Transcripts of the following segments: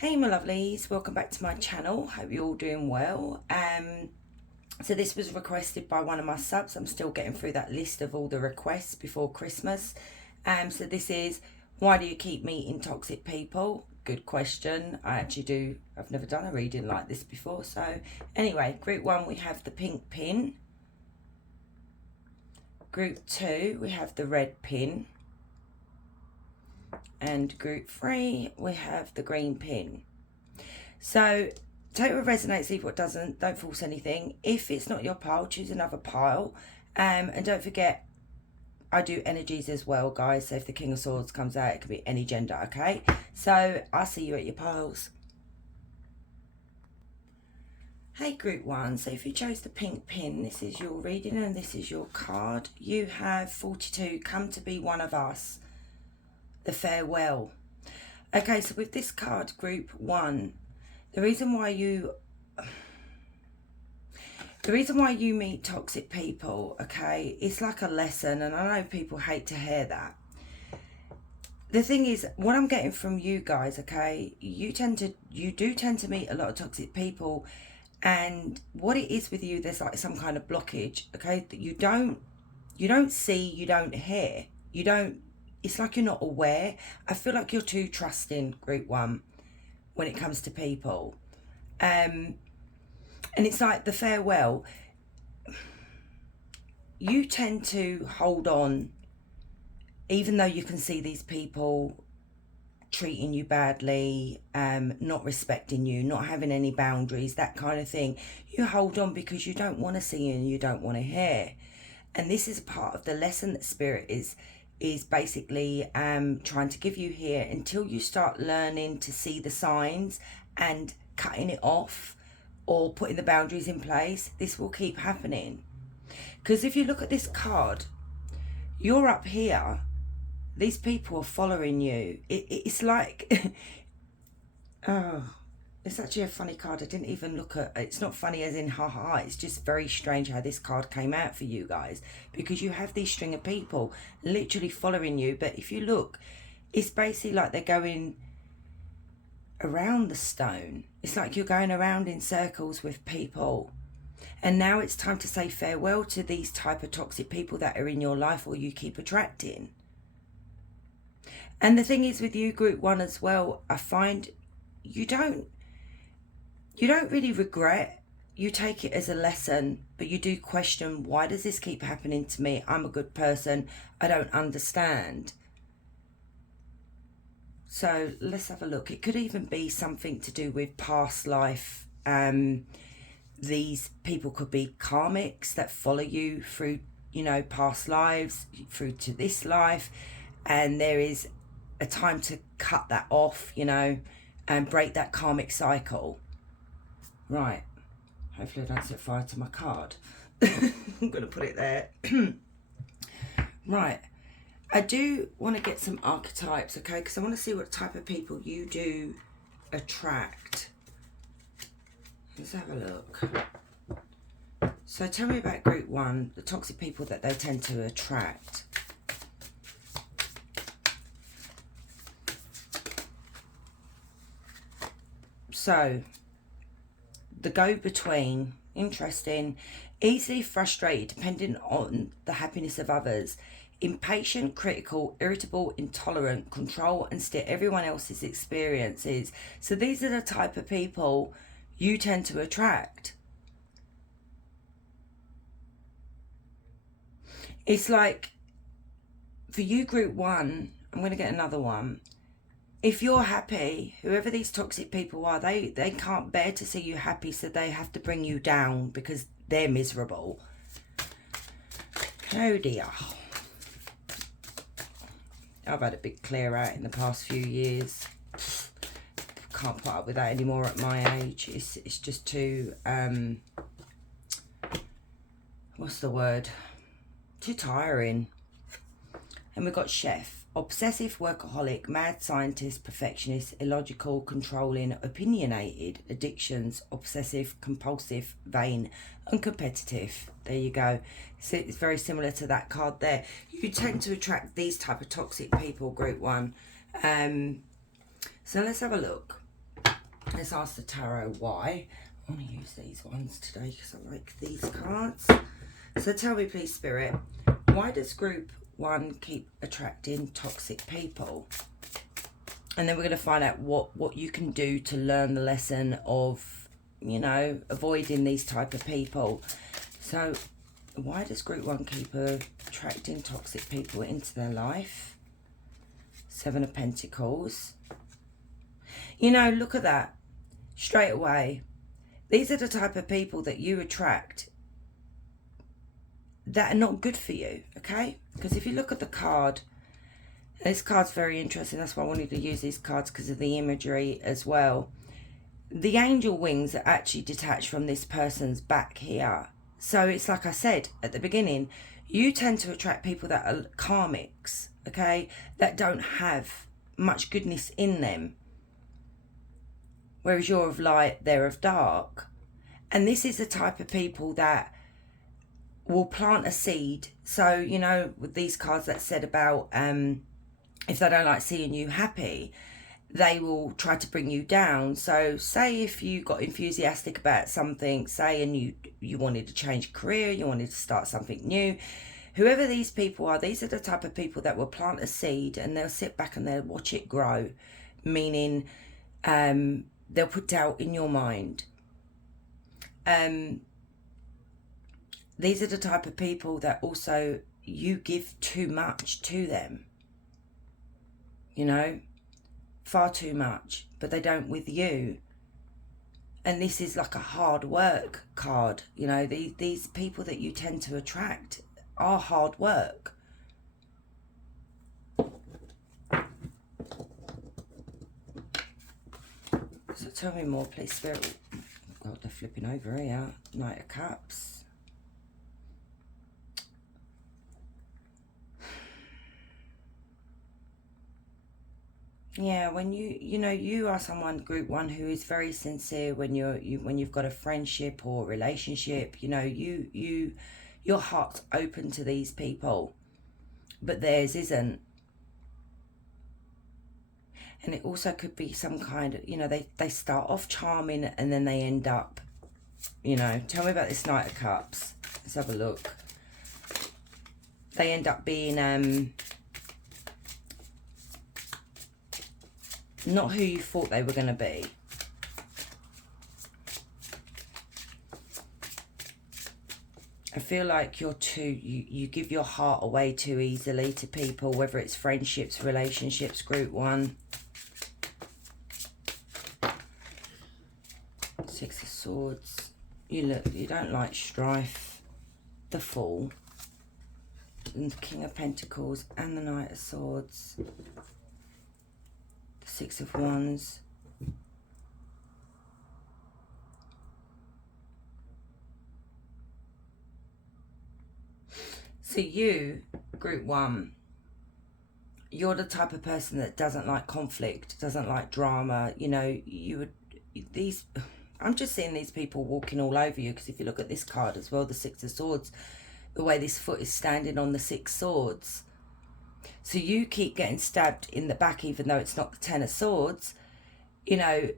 Hey my lovelies, welcome back to my channel. Hope you're all doing well. So this was requested by one of my subs. I'm still getting through that list of all the requests before Christmas. So this is, why do you keep meeting toxic people? Good question. I've never done a reading like this before. So anyway, group 1 we have the pink pin. Group 2 we have the red pin. And group 3 we have the green pin. So take what resonates, leave what doesn't. Don't force anything. If it's not your pile, choose another pile. And don't forget, I do energies as well, guys. So if the King of Swords comes out, it could be any gender, okay? So I'll see you at your piles. Hey group 1, so if you chose the pink pin, this is your reading and this is your card. You have 42, come to be one of us. The farewell. Okay, so with this card, group 1, the reason why you meet toxic people, okay, it's like a lesson, and I know people hate to hear that. The thing is, what I'm getting from you guys, okay, you do tend to meet a lot of toxic people, and what it is with you, there's like some kind of blockage, okay, that you don't see, you don't hear, it's like you're not aware. I feel like you're too trusting, group 1, when it comes to people. And it's like the farewell. You tend to hold on, even though you can see these people treating you badly, not respecting you, not having any boundaries, that kind of thing. You hold on because you don't want to see and you don't want to hear. And this is part of the lesson that Spirit is basically trying to give you here, until you start learning to see the signs and cutting it off or putting the boundaries in place. This will keep happening, because if you look at this card, you're up here, these people are following you. It's like oh, it's actually a funny card. I didn't even look at it. It's not funny as in haha. It's just very strange how this card came out for you guys, because you have these string of people literally following you. But if you look, it's basically like they're going around the stone. It's like you're going around in circles with people. And now it's time to say farewell to these type of toxic people that are in your life or you keep attracting. And the thing is with you, group 1 as well, I find you don't really regret. You take it as a lesson, but you do question, why does this keep happening to me? I'm a good person. I don't understand. So let's have a look. It could even be something to do with past life. These people could be karmics that follow you through, past lives, through to this life. And there is a time to cut that off, and break that karmic cycle. Right, hopefully I don't set fire to my card. I'm going to put it there. Right, I do want to get some archetypes, okay, because I want to see what type of people you do attract. Let's have a look. So tell me about group 1, the toxic people that they tend to attract. So the go-between, interesting, easily frustrated, dependent on the happiness of others, impatient, critical, irritable, intolerant, control and steer everyone else's experiences. So these are the type of people you tend to attract. It's like, for you, group 1, I'm going to get another one. If you're happy, whoever these toxic people are, they can't bear to see you happy, so they have to bring you down because they're miserable. Oh dear. I've had a big clear out in the past few years. Can't put up with that anymore at my age. It's just too, what's the word? Too tiring. And we've got chef. Obsessive, workaholic, mad scientist, perfectionist, illogical, controlling, opinionated, addictions, obsessive, compulsive, vain, and competitive. There you go. So it's very similar to that card there. You tend to attract these type of toxic people, group 1. So let's have a look. Let's ask the tarot why. I want to use these ones today because I like these cards. So tell me please, Spirit, why does group 1 keep attracting toxic people? And then we're going to find out what you can do to learn the lesson of, you know, avoiding these type of people. So why does group 1 keep attracting toxic people into their life? 7 of Pentacles. You know, look at that. Straight away. These are the type of people that you attract that are not good for you, okay? Because if you look at the card, this card's very interesting. That's why I wanted to use these cards, because of the imagery as well. The angel wings are actually detached from this person's back here. So it's like I said at the beginning, you tend to attract people that are karmics, okay? That don't have much goodness in them. Whereas you're of light, they're of dark. And this is the type of people that will plant a seed. So, you know, with these cards that said about if they don't like seeing you happy, they will try to bring you down. So say if you got enthusiastic about something, say, and you wanted to change career, you wanted to start something new, whoever these people are, these are the type of people that will plant a seed and they'll sit back and they'll watch it grow, meaning they'll put doubt in your mind. These are the type of people that also you give too much to them, you know, far too much, but they don't with you. And this is like a hard work card, you know, these people that you tend to attract are hard work. So tell me more, please, Spirit. God, they're flipping over here. Knight of Cups. Yeah, when you know, you are someone, group 1, who is very sincere when when you've got a friendship or relationship, you know, your heart's open to these people, but theirs isn't. And it also could be some kind of, you know, they start off charming and then they end up, you know, tell me about this Knight of Cups. Let's have a look. They end up being not who you thought they were going to be. I feel like you give your heart away too easily to people, whether it's friendships, relationships, group 1. 6 of Swords. You don't like strife. The Fool. And the King of Pentacles and the Knight of Swords. 6 of Wands. So you, group 1, you're the type of person that doesn't like conflict, doesn't like drama. You know, I'm just seeing these people walking all over you, because if you look at this card as well, the 6 of Swords, the way this foot is standing on the 6 swords. So you keep getting stabbed in the back, even though it's not the 10 of Swords. You know,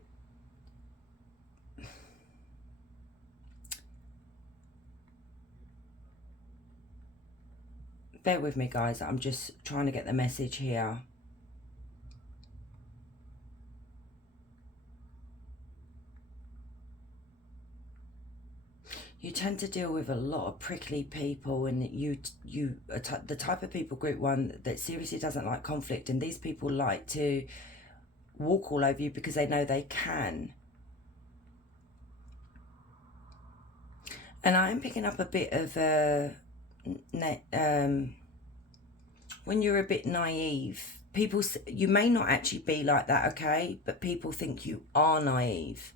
bear with me, guys. I'm just trying to get the message here. You tend to deal with a lot of prickly people, and you are the type of people, group 1, that seriously doesn't like conflict, and these people like to walk all over you because they know they can. And I'm picking up a bit of when you're a bit naive, people, you may not actually be like that, okay, but people think you are naive.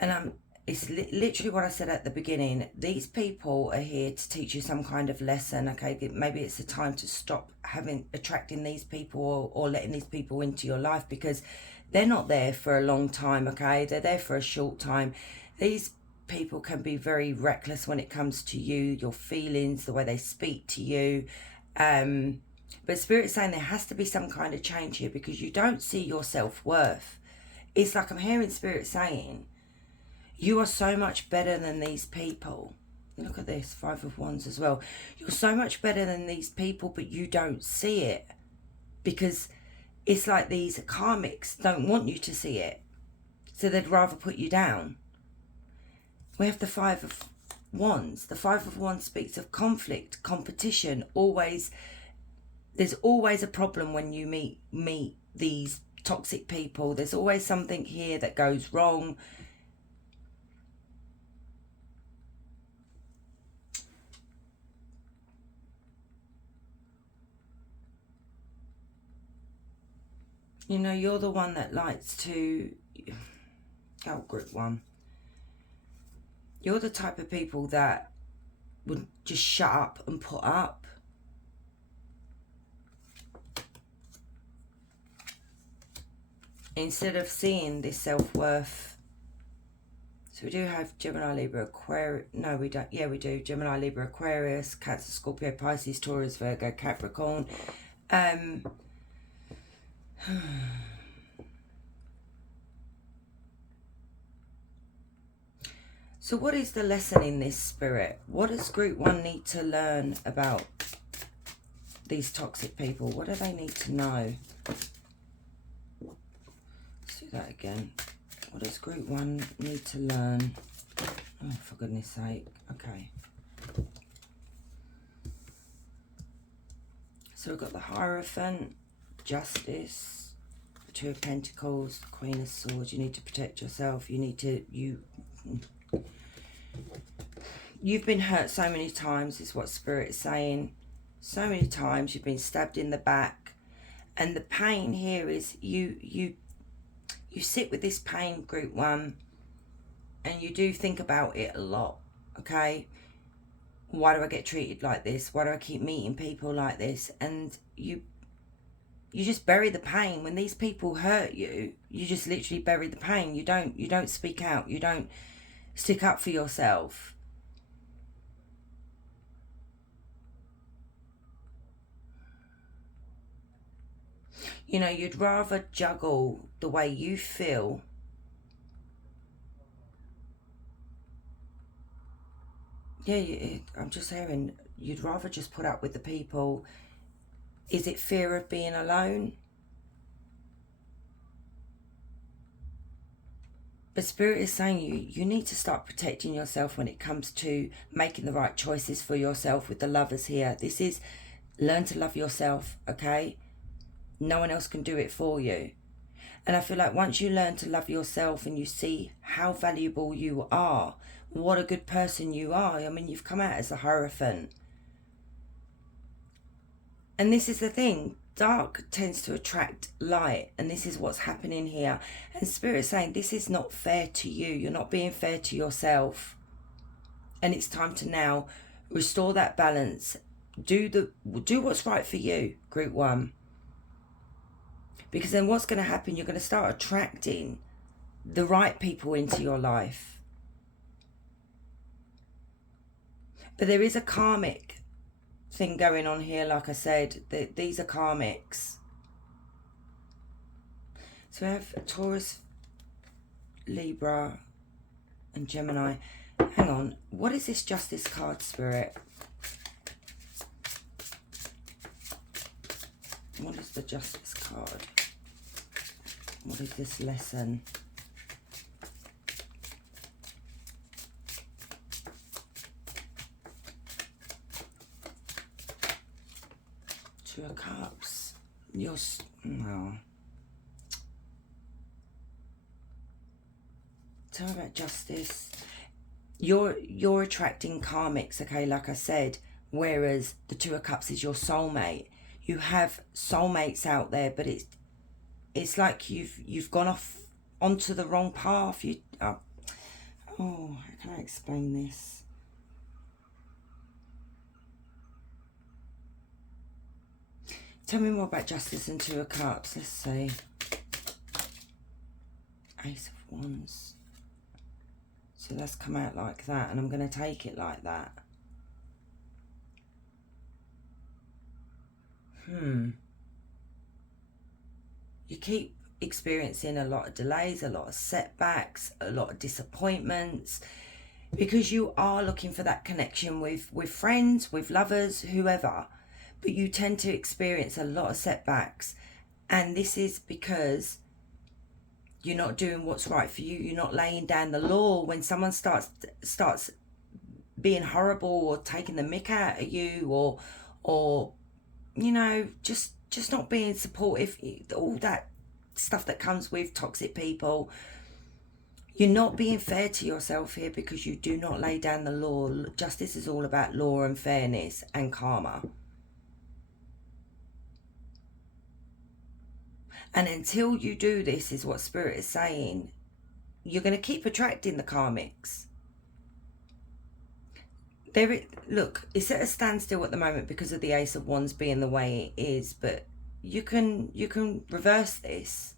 And it's literally what I said at the beginning. These people are here to teach you some kind of lesson, okay? Maybe it's the time to stop attracting these people or letting these people into your life, because they're not there for a long time, okay? They're there for a short time. These people can be very reckless when it comes to you, your feelings, the way they speak to you. But Spirit's saying there has to be some kind of change here because you don't see your self-worth. It's like I'm hearing Spirit saying, you are so much better than these people. Look at this, 5 of Wands as well. You're so much better than these people, but you don't see it. Because it's like these karmics don't want you to see it. So they'd rather put you down. We have the 5 of Wands. The 5 of Wands speaks of conflict, competition, always. There's always a problem when you meet these toxic people. There's always something here that goes wrong. You know, you're the one that likes to... Oh, group 1. You're the type of people that would just shut up and put up. Instead of seeing this self-worth. So we do have Gemini, Libra, Aquarius. No, we don't. Yeah, we do. Gemini, Libra, Aquarius, Cancer, Scorpio, Pisces, Taurus, Virgo, Capricorn. So what is the lesson in this, Spirit? What does group 1 need to learn about these toxic people? What do they need to know? Let's do that again. What does group 1 need to learn? Oh, for goodness sake. Okay. So we've got the Hierophant, Justice, 2 of Pentacles, Queen of Swords. You need to protect yourself. You need to... You've been hurt so many times, is what Spirit is saying. So many times you've been stabbed in the back. And the pain here is you sit with this pain, group 1, and you do think about it a lot, okay? Why do I get treated like this? Why do I keep meeting people like this? And you just bury the pain. When these people hurt you, you just literally bury the pain. You don't speak out. You don't stick up for yourself. You know, you'd rather juggle the way you feel I'm just hearing you'd rather just put up with the people. Is it fear of being alone? But Spirit is saying you need to start protecting yourself when it comes to making the right choices for yourself with the Lovers here. This is learn to love yourself, okay? No one else can do it for you. And I feel like once you learn to love yourself and you see how valuable you are, what a good person you are. I mean, you've come out as a Hierophant. And this is the thing. Dark tends to attract light. And this is what's happening here. And Spirit's saying this is not fair to you. You're not being fair to yourself. And it's time to now restore that balance. Do what's right for you, group 1. Because then what's going to happen, you're going to start attracting the right people into your life. But there is a karmic thing going on here, like I said. These are karmics. So we have Taurus, Libra, and Gemini. Hang on. What is this Justice card, Spirit? What is the Justice card? What is this lesson? Two of Cups. No. Tell me about Justice. You're attracting karmics, okay, like I said, whereas the Two of Cups is your soulmate. You have soulmates out there, but it's like you've gone off onto the wrong path. How can I explain this? Tell me more about Justice and Two of Cups. Let's see. Ace of Wands. So that's come out like that, and I'm going to take it like that. You keep experiencing a lot of delays, a lot of setbacks, a lot of disappointments, because you are looking for that connection with friends, with lovers, whoever, but you tend to experience a lot of setbacks. And this is because you're not doing what's right for you. You're not laying down the law. When someone starts being horrible or taking the mick out of you, or you know, just not being supportive, all that stuff that comes with toxic people, you're not being fair to yourself here, because you do not lay down the law. Justice is all about law and fairness and karma. And until you do this, is what Spirit is saying, you're going to keep attracting the karmics. Look, it's at a standstill at the moment because of the Ace of Wands being the way it is, but you can reverse this.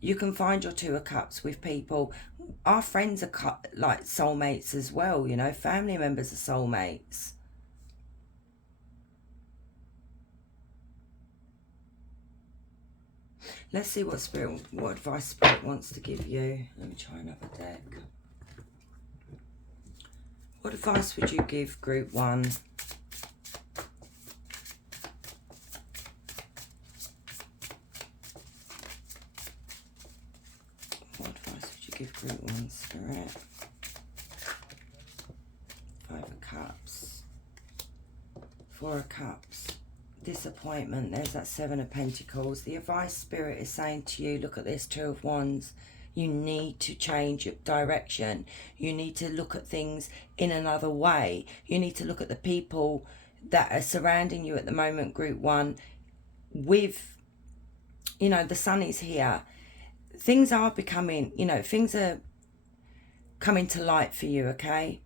You can find your Two of Cups with people. Our friends are like soulmates as well, you know, family members are soulmates. Let's see what advice Spirit wants to give you. Let me try another deck. What advice would you give Group 1? What advice would you give Group 1, Spirit? 5 of Cups. 4 of Cups. Disappointment. There's that 7 of Pentacles. The advice Spirit is saying to you, look at this 2 of Wands. You need to change your direction. You need to look at things in another way. You need to look at the people that are surrounding you at the moment, Group 1, with, you know, the sun is here. Things are becoming, you know, things are coming to light for you, okay?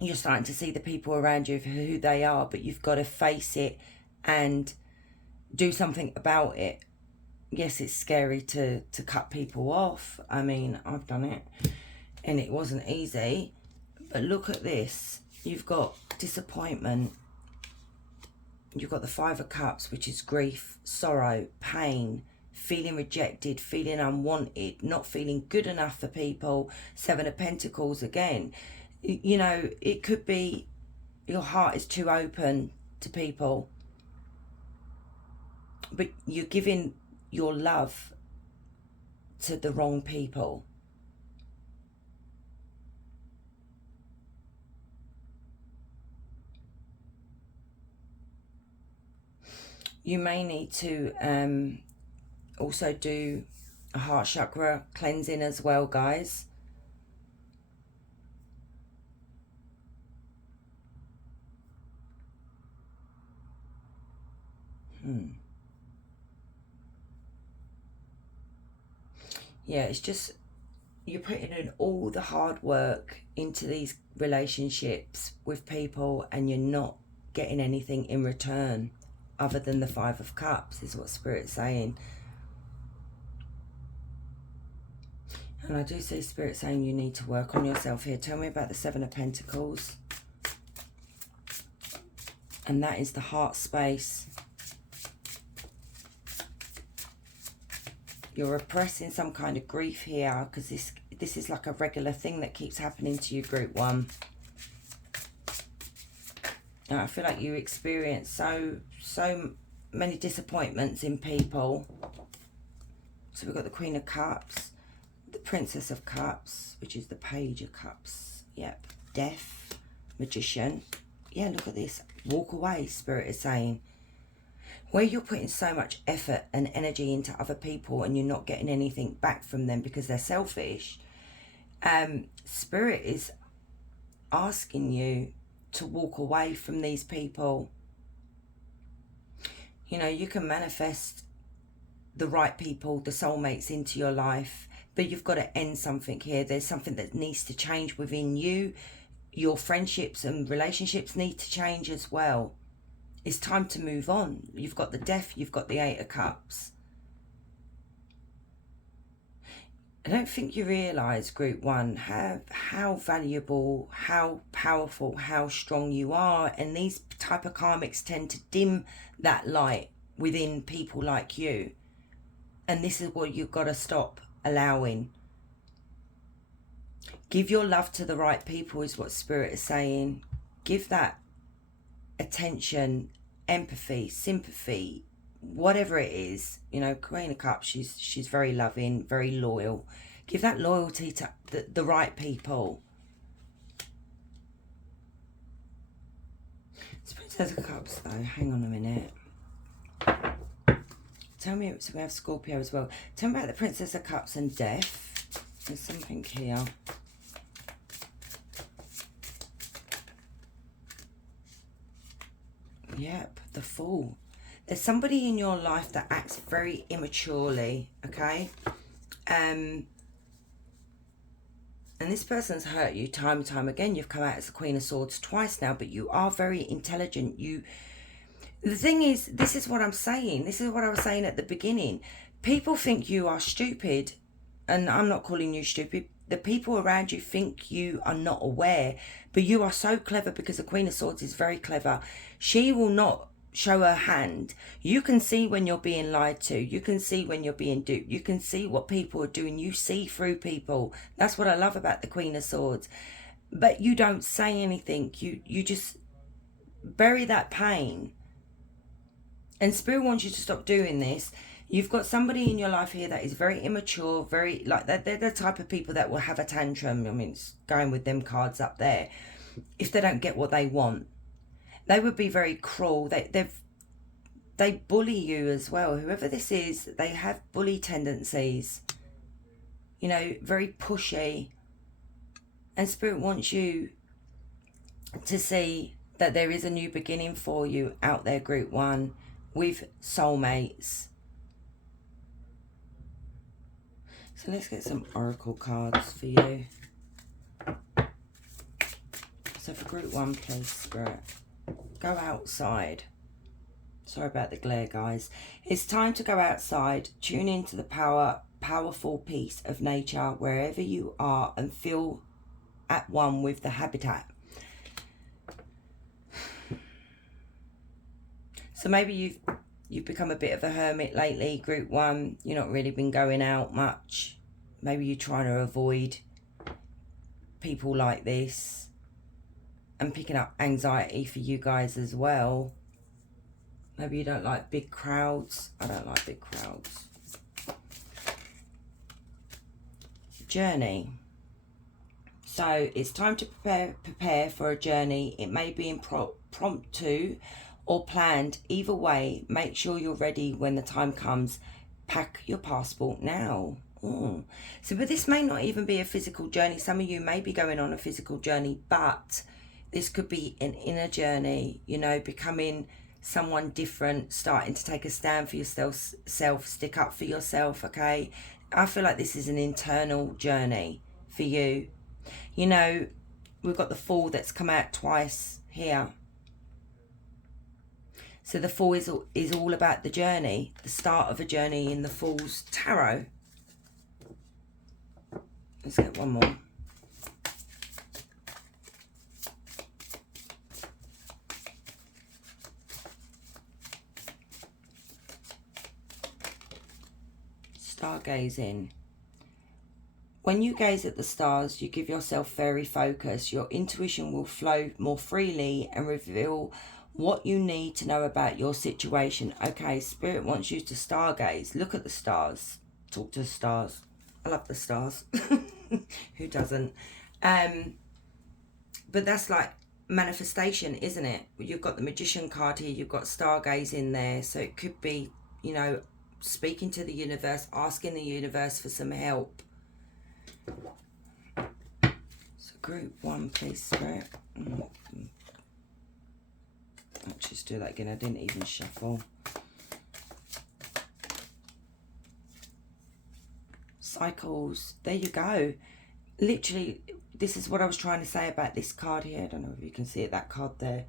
You're starting to see the people around you for who they are, but you've got to face it and do something about it. Yes, it's scary to cut people off. I mean, I've done it and it wasn't easy. But look at this. You've got disappointment. You've got the 5 of Cups, which is grief, sorrow, pain, feeling rejected, feeling unwanted, not feeling good enough for people. 7 of Pentacles again. You know, it could be your heart is too open to people, but you're giving your love to the wrong people. You may need to also do a heart chakra cleansing as well, guys. Yeah, it's just you're putting in all the hard work into these relationships with people and you're not getting anything in return other than the 5 of Cups, is what Spirit's saying. And I do see Spirit saying you need to work on yourself here. Tell me about the 7 of Pentacles. And that is the heart space. You're repressing some kind of grief here, because this is like a regular thing that keeps happening to you, Group 1. And I feel like you experience so many disappointments in people. So we've got the Queen of Cups, the Princess of Cups, which is the Page of Cups. Yep. Death, Magician. Yeah, look at this. Walk away, Spirit is saying. Where you're putting so much effort and energy into other people and you're not getting anything back from them because they're selfish, Spirit is asking you to walk away from these people. You know, you can manifest the right people, the soulmates into your life, but you've got to end something here. There's something that needs to change within you. Your friendships and relationships need to change as well. It's time to move on. You've got the Death, you've got the 8 of Cups. I don't think you realise, Group 1, how valuable, how powerful, how strong you are. And these type of karmics tend to dim that light within people like you. And this is what you've got to stop allowing. Give your love to the right people is what Spirit is saying. Give that attention, empathy, sympathy, whatever it is. You know, Queen of Cups, she's very loving, very loyal. Give that loyalty to the right people. It's Princess of Cups though, hang on a minute. Tell me, so we have Scorpio as well. Tell me about the Princess of Cups and death. There's something here. Yep, the Fool. There's somebody in your life that acts very immaturely, okay? And this person's hurt you time and time again. You've come out as the Queen of Swords twice now, but you are very intelligent. The thing is, this is what I'm saying. This is what I was saying at the beginning. People think you are stupid, and I'm not calling you stupid. The people around you think you are not aware, but you are so clever because the Queen of Swords is very clever. She will not show her hand. You can see when you're being lied to. You can see when you're being duped. You can see what people are doing. You see through people. That's what I love about the Queen of Swords. But you don't say anything. You just bury that pain. And Spirit wants you to stop doing this. You've got somebody in your life here that is very immature, very, like, they're the type of people that will have a tantrum. I mean, it's going with them cards up there. If they don't get what they want, they would be very cruel. They bully you as well. Whoever this is, they have bully tendencies. You know, very pushy. And Spirit wants you to see that there is a new beginning for you out there, Group 1, with soulmates. So let's get some oracle cards for you. So for Group 1, please, Spirit. Go outside. Sorry about the glare, guys. It's time to go outside. Tune into the powerful peace of nature wherever you are and feel at one with the habitat. So maybe you've become a bit of a hermit lately, Group 1. You've not really been going out much. Maybe you're trying to avoid people like this. And picking up anxiety for you guys as well. Maybe you don't like big crowds. I don't like big crowds. Journey. So it's time to prepare for a journey. It may be impromptu or planned. Either way, make sure you're ready when the time comes. Pack your passport now. Ooh. So, but this may not even be a physical journey. Some of you may be going on a physical journey, but this could be an inner journey, you know, becoming someone different, starting to take a stand for yourself, stick up for yourself, okay? I feel like this is an internal journey for you. You know, we've got the Fool that's come out twice here. So the Fool is all about the journey, the start of a journey in the Fool's tarot. Let's get one more. Stargazing. When you gaze at the stars, you give yourself fairy focus. Your intuition will flow more freely and reveal what you need to know about your situation. Okay, Spirit wants you to stargaze. Look at the stars. Talk to the stars. I love the stars. Who doesn't? But that's like manifestation, isn't it? You've got the Magician card here. You've got stargazing there. So it could be, you know, speaking to the universe, asking the universe for some help. So Group 1, please, Spirit. Let's just do that again. I didn't even shuffle. Cycles. There you go. Literally, this is what I was trying to say about this card here. I don't know if you can see it, that card there.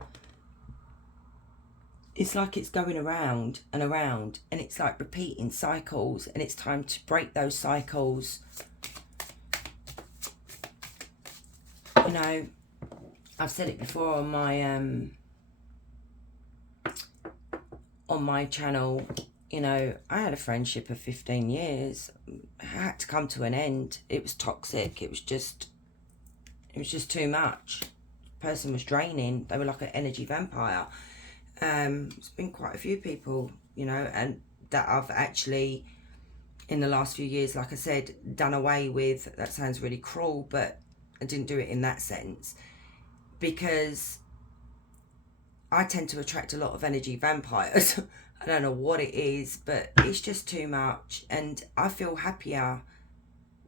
It's like it's going around and around, and it's like repeating cycles, and it's time to break those cycles. you know, I've said it before on my channel, you know, I had a friendship of 15 years. It had to come to an end. It was toxic. It was just too much. The person was draining. They were like an energy vampire. It's been quite a few people, you know, and that I've actually, in the last few years, like I said, done away with. That sounds really cruel, but I didn't do it in that sense, because I tend to attract a lot of energy vampires. I don't know what it is, but it's just too much. And I feel happier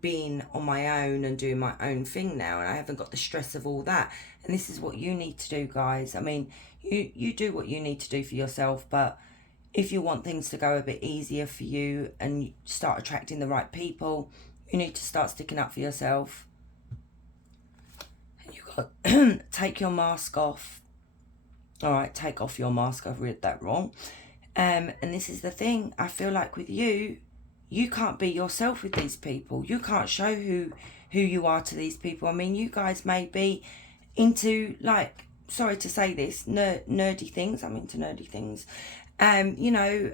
being on my own and doing my own thing now. And I haven't got the stress of all that. And this is what you need to do, guys. I mean, you do what you need to do for yourself. But if you want things to go a bit easier for you and you start attracting the right people, you need to start sticking up for yourself. You got take your mask off. All right, take off your mask. I've read that wrong. And this is the thing. I feel like with you, you can't be yourself with these people. You can't show who you are to these people. I mean, you guys may be into, like, sorry to say this, nerdy things. I'm into nerdy things. You know,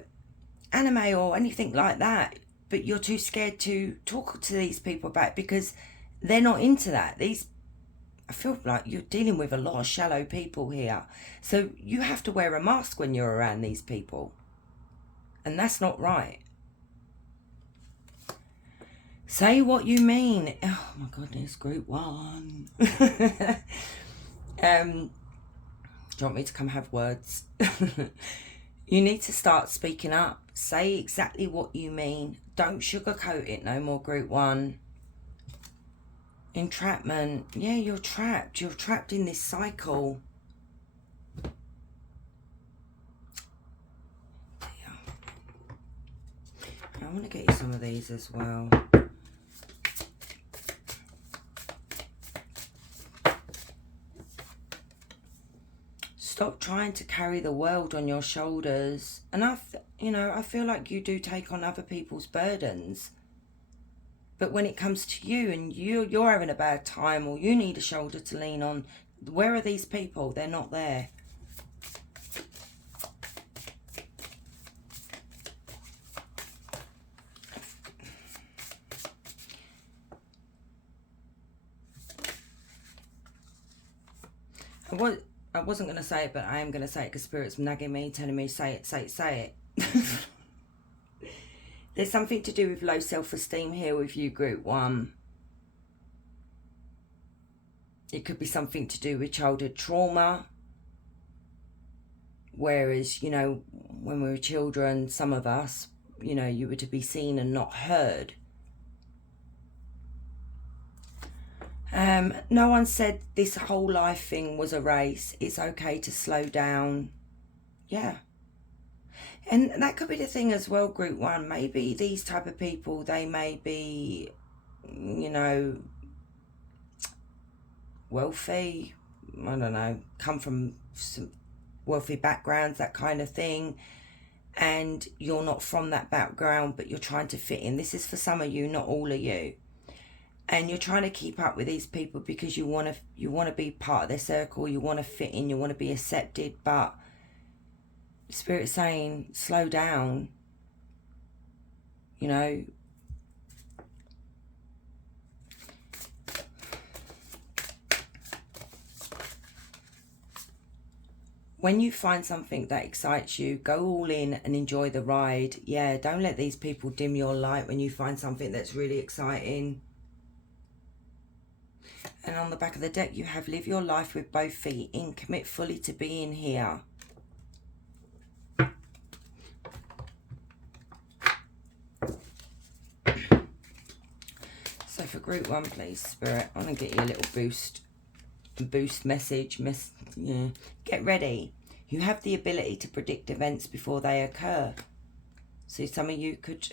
anime or anything like that. But you're too scared to talk to these people about it because they're not into that. I feel like you're dealing with a lot of shallow people here. So you have to wear a mask when you're around these people. And that's not right. Say what you mean. Oh my goodness, group 1. Do you want me to come have words? You need to start speaking up. Say exactly what you mean. Don't sugarcoat it no more, group 1. Entrapment. Yeah, you're trapped. You're trapped in this cycle. Yeah. I want to get you some of these as well. Stop trying to carry the world on your shoulders. And I feel like you do take on other people's burdens. But when it comes to you and you're having a bad time or you need a shoulder to lean on, where are these people? They're not there. I wasn't going to say it, but I am going to say it because Spirit's nagging me, telling me, say it, say it, say it. There's something to do with low self-esteem here with you, group 1. It could be something to do with childhood trauma. Whereas, you know, when we were children, some of us, you know, you were to be seen and not heard. No one said this whole life thing was a race. It's okay to slow down. Yeah. And that could be the thing as well, group 1. Maybe these type of people, they may be, you know, wealthy. I don't know, come from some wealthy backgrounds, that kind of thing. And you're not from that background, but you're trying to fit in. This is for some of you, not all of you. And you're trying to keep up with these people because you want to be part of their circle. You want to fit in. You want to be accepted. But Spirit's saying, slow down. You know. When you find something that excites you, go all in and enjoy the ride. Yeah, don't let these people dim your light when you find something that's really exciting. And on the back of the deck, you have live your life with both feet in. Commit fully to being here. So for group 1, please, Spirit, I'm going to get you a little boost message. Yeah. Get ready. You have the ability to predict events before they occur. So some of you could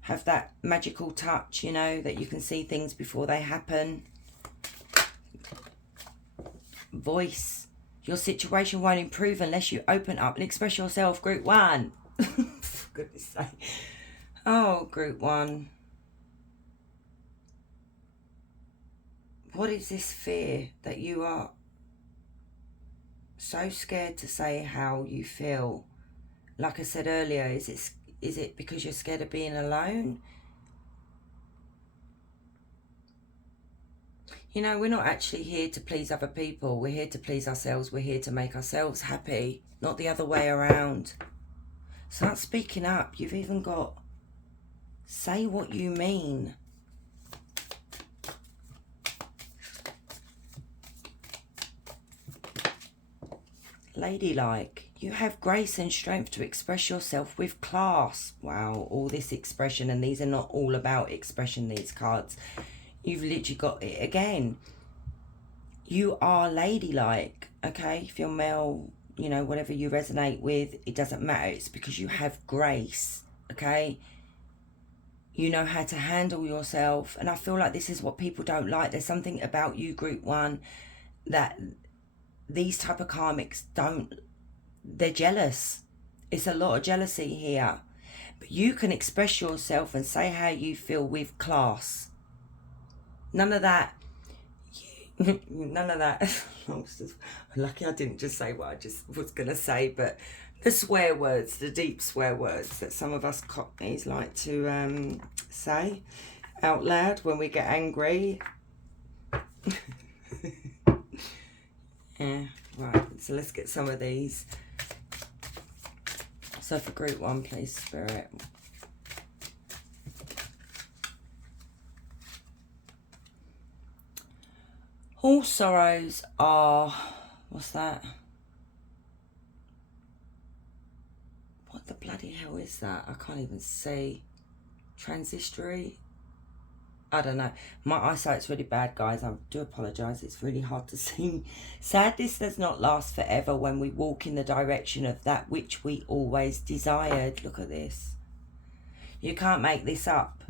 have that magical touch, you know, that you can see things before they happen. Voice. Your situation won't improve unless you open up and express yourself, group 1. For goodness sake. Oh, group 1. What is this fear that you are so scared to say how you feel? Like I said earlier, is it because you're scared of being alone? You know, we're not actually here to please other people. We're here to please ourselves. We're here to make ourselves happy, not the other way around. Start speaking up. You've even got, say what you mean. Ladylike. You have grace and strength to express yourself with class. Wow, all this expression, and these are not all about expression, these cards. You've literally got it again. You are ladylike, okay? If you're male, you know, whatever you resonate with, it doesn't matter. It's because you have grace, okay? You know how to handle yourself. And I feel like this is what people don't like. There's something about you, Group 1, that these type of karmics don't, they're jealous. It's a lot of jealousy here. But you can express yourself and say how you feel with class. None of that. None of that. I'm lucky I didn't just say what I just was going to say, but the swear words, the deep swear words that some of us Cockneys like to say out loud when we get angry. Yeah, right, so let's get some of these. So for Group 1, please, Spirit. All sorrows are, what's that? What the bloody hell is that? I can't even see. Transitory? I don't know. My eyesight's really bad, guys. I do apologise. It's really hard to see. Sadness does not last forever when we walk in the direction of that which we always desired. Look at this. You can't make this up.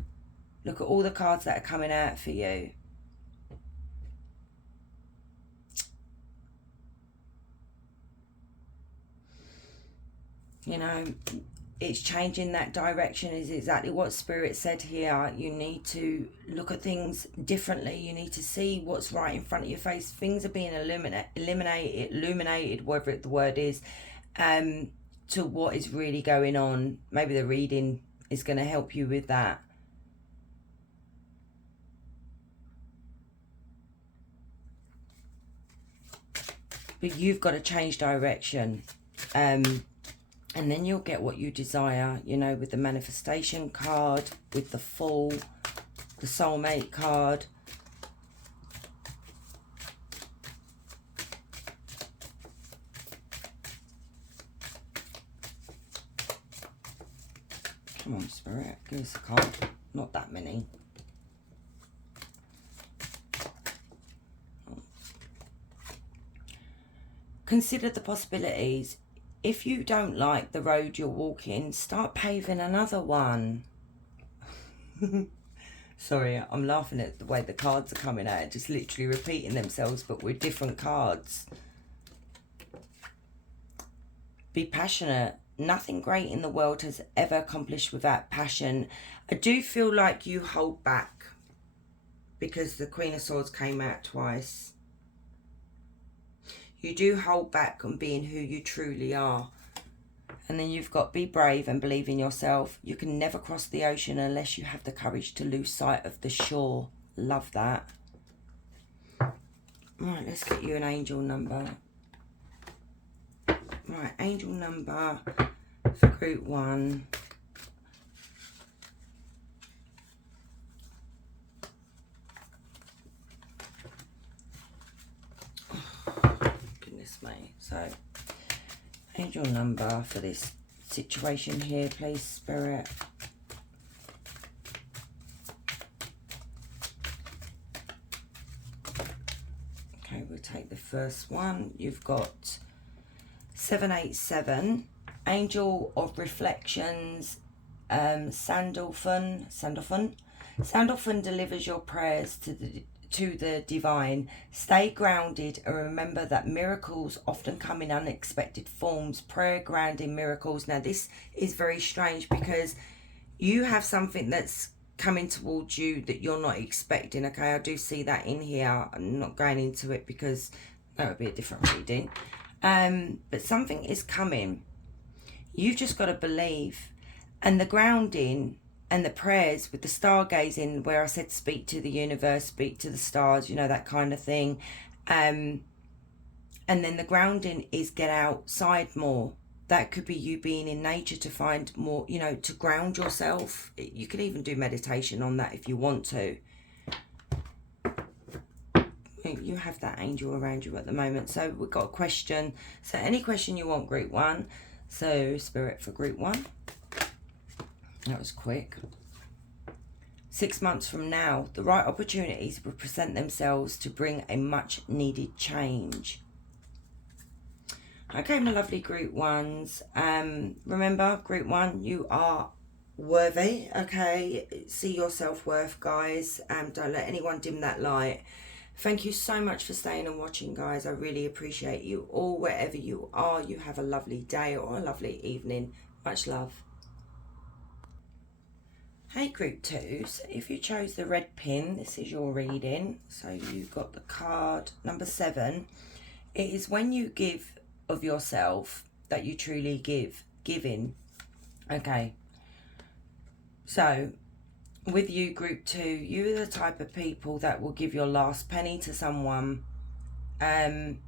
Look at all the cards that are coming out for you. You know, it's changing that direction is exactly what Spirit said here. You need to look at things differently. You need to see what's right in front of your face. Things are being illuminated, whatever the word is, to what is really going on. Maybe the reading is going to help you with that. But you've got to change direction. And then you'll get what you desire, you know, with the manifestation card, with the Fool, the soulmate card. Come on, Spirit, give us a card. Not that many. Consider the possibilities. If you don't like the road you're walking, start paving another one. Sorry, I'm laughing at the way the cards are coming out, just literally repeating themselves, but with different cards. Be passionate. Nothing great in the world has ever accomplished without passion. I do feel like you hold back because the Queen of Swords came out twice. You do hold back on being who you truly are. And then you've got be brave and believe in yourself. You can never cross the ocean unless you have the courage to lose sight of the shore. Love that. Right, let's get you an angel number. Right, angel number for Group 1. So, angel number for this situation here, please, Spirit. Okay, we'll take the first one. You've got 787, Angel of Reflections, Sandalphon. Sandalphon delivers your prayers to the divine. Stay grounded and remember that miracles often come in unexpected forms. Prayer grounding miracles. Now this is very strange because you have something that's coming towards you that you're not expecting. Okay, I do see that in here. I'm not going into it because that would be a different reading. But something is coming. You've just got to believe. And the grounding and the prayers with the stargazing, where I said speak to the universe, speak to the stars, you know, that kind of thing. And then the grounding is get outside more. That could be you being in nature to find more, you know, to ground yourself. You could even do meditation on that if you want to. You have that angel around you at the moment. So we've got a question. So any question you want, group 1. So spirit for group 1. That was quick. 6 months from now, the right opportunities will present themselves to bring a much needed change. Okay, my lovely group 1s. Remember, group 1, you are worthy. Okay, see your self-worth, guys. Don't let anyone dim that light. Thank you so much for staying and watching, guys. I really appreciate you all. Wherever you are, you have a lovely day or a lovely evening. Much love. Hey, group 2s. If you chose the red pin, this is your reading. So you got the card number 7. It is when you give of yourself that you truly giving. Okay, so with you, group 2, you're the type of people that will give your last penny to someone, and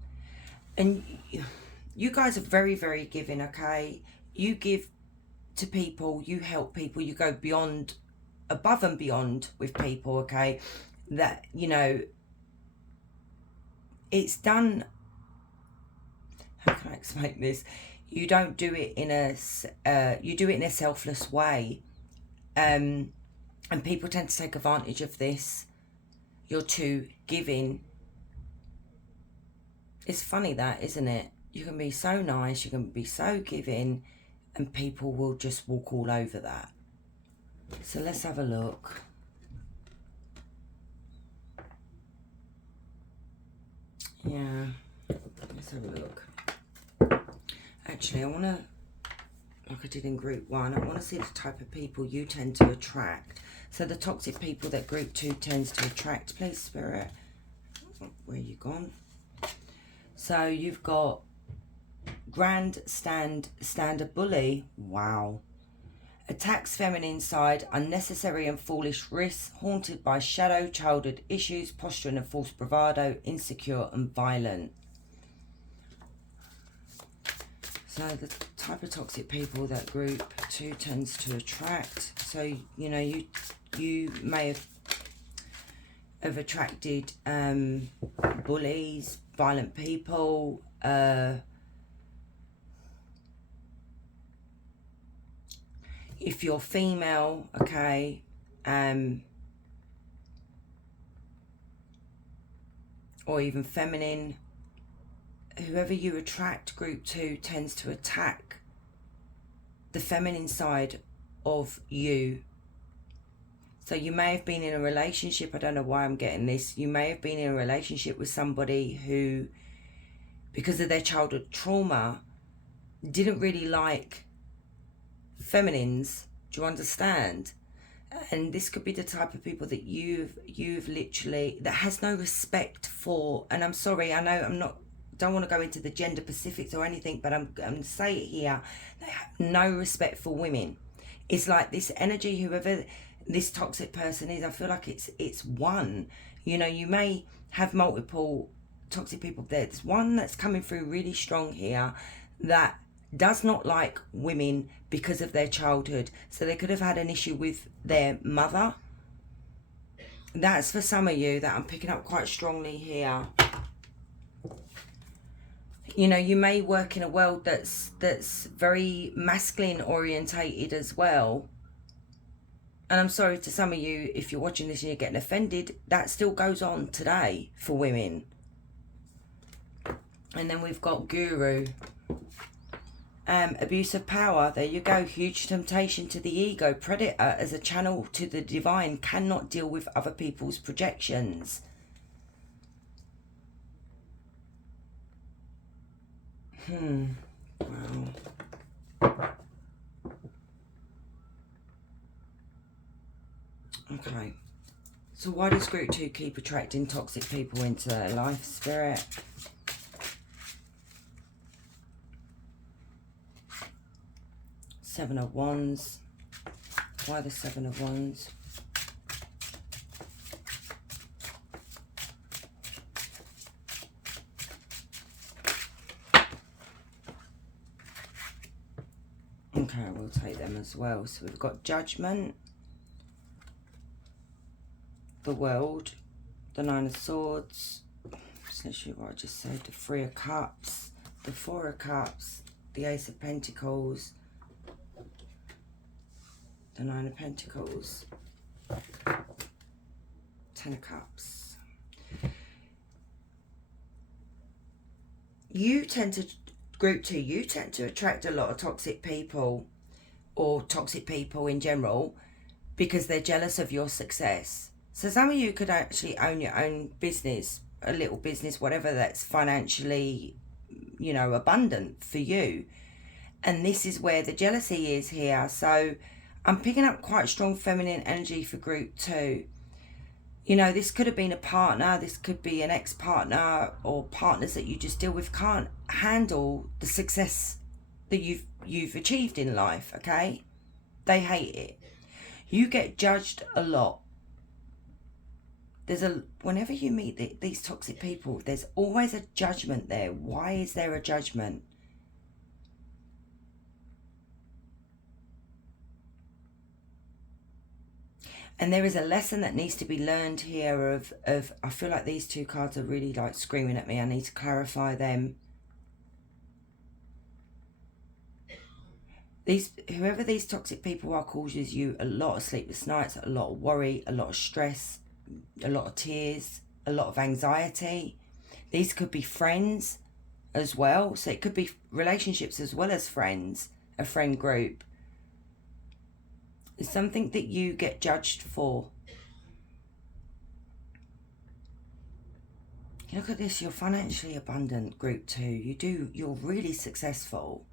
you guys are very, very giving. Okay, you give to people, you help people, you go beyond, above and beyond with people. Okay, that, you know, it's done. How can I explain this? You don't do it in a you do it in a selfless way, and people tend to take advantage of this. You're too giving. It's funny that, isn't it? You can be so nice, you can be so giving, and people will just walk all over that. So let's have a look. Yeah, let's have a look. Actually, I want to, like I did in group 1, I want to see the type of people you tend to attract. So the toxic people that group 2 tends to attract. Please, spirit. Where you gone? So you've got standard bully. Wow. Attacks feminine side, unnecessary and foolish risks, haunted by shadow, childhood issues, posturing and false bravado, insecure and violent. So the type of toxic people that group 2 tends to attract. So, you know, you may have attracted bullies, violent people, if you're female, okay, or even feminine, whoever you attract, group 2 tends to attack the feminine side of you. So you may have been in a relationship, I don't know why I'm getting this, you may have been in a relationship with somebody who, because of their childhood trauma, didn't really like feminines. Do you understand? And this could be the type of people that you've literally, that has no respect for, and I'm sorry, I know don't want to go into the gender specifics or anything, but I'm going to say it here, they have no respect for women. It's like this energy, whoever this toxic person is, I feel like it's one. You know, you may have multiple toxic people. There's one that's coming through really strong here that does not like women because of their childhood. So they could have had an issue with their mother. That's for some of you that I'm picking up quite strongly here. You know, you may work in a world that's very masculine orientated as well. And I'm sorry to some of you, if you're watching this and you're getting offended, that still goes on today for women. And then we've got guru. Abuse of power, there you go. Huge temptation to the ego. Predator as a channel to the divine, cannot deal with other people's projections. Wow. So why does group 2 keep attracting toxic people into their life, Spirit? Seven of Wands. Why the Seven of Wands? Okay, we'll take them as well. So we've got Judgment, the World, the Nine of Swords, that's literally what I just said, the Three of Cups, the Four of Cups, the Ace of Pentacles, the Nine of Pentacles, Ten of Cups. You tend to, group 2, you tend to attract a lot of toxic people, or toxic people in general, because they're jealous of your success. So some of you could actually own your own business, a little business, whatever, that's financially, you know, abundant for you. And this is where the jealousy is here. So I'm picking up quite strong feminine energy for group 2. You know, this could have been a partner, this could be an ex-partner, or partners that you just deal with can't handle the success that you've achieved in life, okay? They hate it. You get judged a lot. Whenever you meet these toxic people, there's always a judgment there. Why is there a judgment? And there is a lesson that needs to be learned here of I feel like these two cards are really like screaming at me. I need to clarify them. Whoever these toxic people are causes you a lot of sleepless nights, a lot of worry, a lot of stress, a lot of tears, a lot of anxiety. These could be friends as well. So it could be relationships as well as friends, a friend group. It's something that you get judged for. Look at this, you're financially abundant, group 2. You're really successful.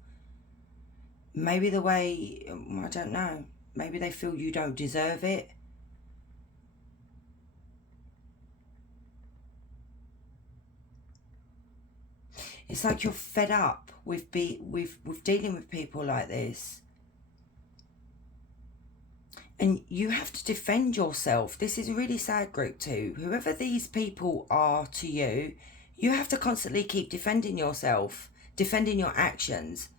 Maybe the way, I don't know, maybe they feel you don't deserve it. It's like you're fed up with dealing with people like this. And you have to defend yourself. This is really sad, group 2. Whoever these people are to you, you have to constantly keep defending yourself, defending your actions,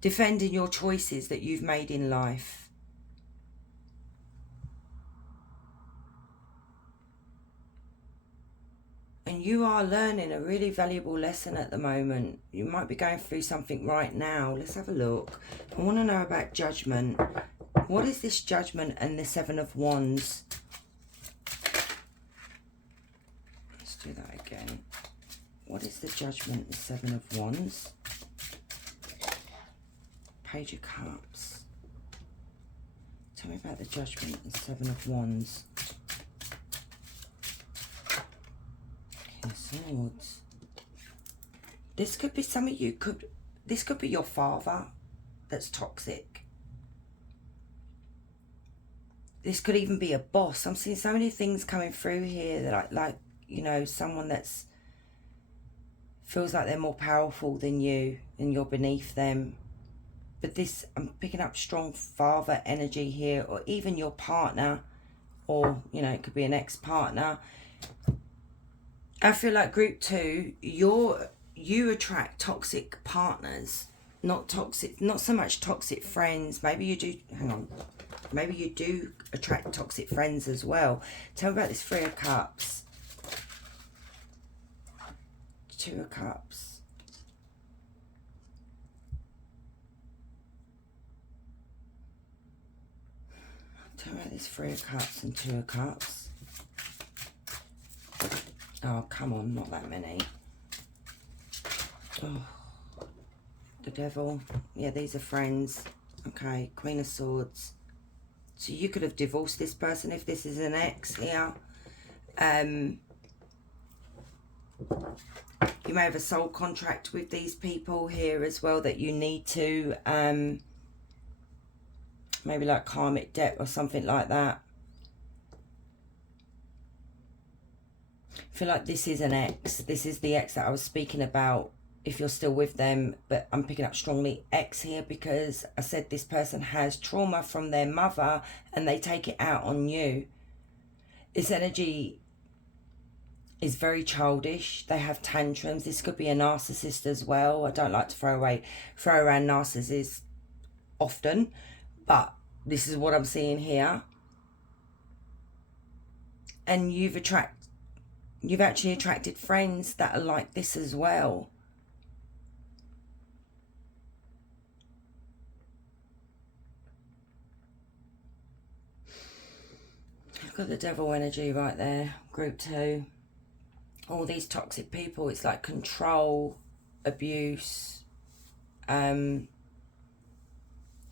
defending your choices that you've made in life. And you are learning a really valuable lesson at the moment. You might be going through something right now. Let's have a look. I want to know about judgment. What is this judgment and the Seven of Wands? Let's do that again. What is the judgment, the Seven of Wands? Page of Cups. Tell me about the judgment and Seven of Wands. Swords. This could be some of you this could be your father that's toxic. This could even be a boss. I'm seeing so many things coming through here that like you know, someone that's feels like they're more powerful than you and you're beneath them. But this, I'm picking up strong father energy here, or even your partner, or you know, it could be an ex-partner. I feel like group 2, you attract toxic partners, not so much toxic friends. Maybe you do, hang on, maybe you do attract toxic friends as well. Tell me about this Three of Cups, Two of Cups, tell me about this Three of Cups and Two of Cups. Oh, come on, not that many. Oh, the Devil. Yeah, these are friends. Okay, Queen of Swords. So you could have divorced this person if this is an ex here. You may have a soul contract with these people here as well that you need to, maybe like karmic debt or something like that. feel like this is an ex. This is the ex that I was speaking about, if you're still with them, but I'm picking up strongly ex here because I said this person has trauma from their mother and they take it out on you. This energy is very childish. They have tantrums. This could be a narcissist as well. I don't like to throw around narcissists often, but this is what I'm seeing here. And you've actually attracted friends that are like this as well. Look at the devil energy right there, group 2. All these toxic people, it's like control, abuse,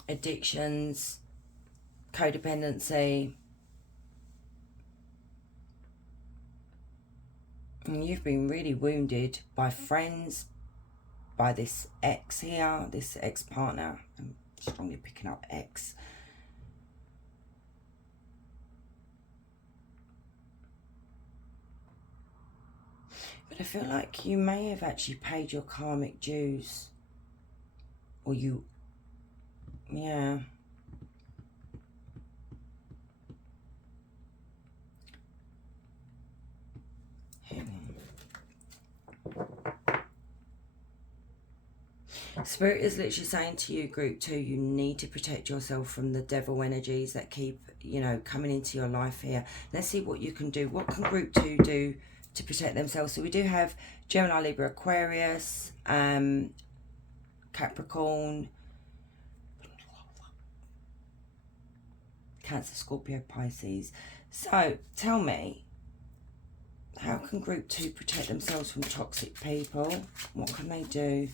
addictions, codependency. And you've been really wounded by friends, by this ex here, this ex-partner. I'm strongly picking up ex. But I feel like you may have actually paid your karmic dues. Or you, yeah. Spirit is literally saying to you, group 2, you need to protect yourself from the devil energies that keep, you know, coming into your life here. Let's see what you can do. What can group 2 do to protect themselves? So we do have Gemini, Libra, Aquarius, Capricorn, Cancer, Scorpio, Pisces. So tell me, how can group 2 protect themselves from toxic people? What can they do?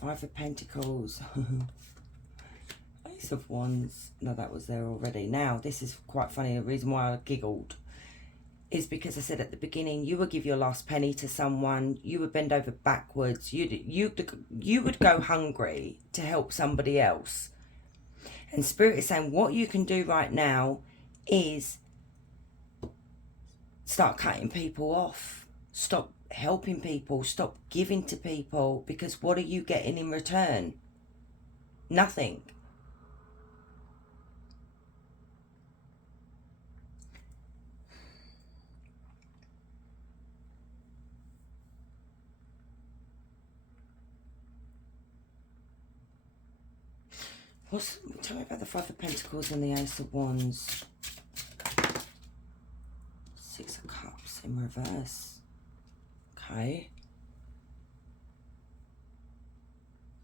5 of Pentacles. Ace of Wands. No, that was there already. Now, this is quite funny. The reason why I giggled is because I said at the beginning, you would give your last penny to someone. You would bend over backwards. You would go hungry to help somebody else. And Spirit is saying what you can do right now is start cutting people off. Stop helping people. Stop giving to people, because what are you getting in return? Nothing. Tell me about the 5 of Pentacles and the Ace of Wands. 6 of Cups in reverse. Okay.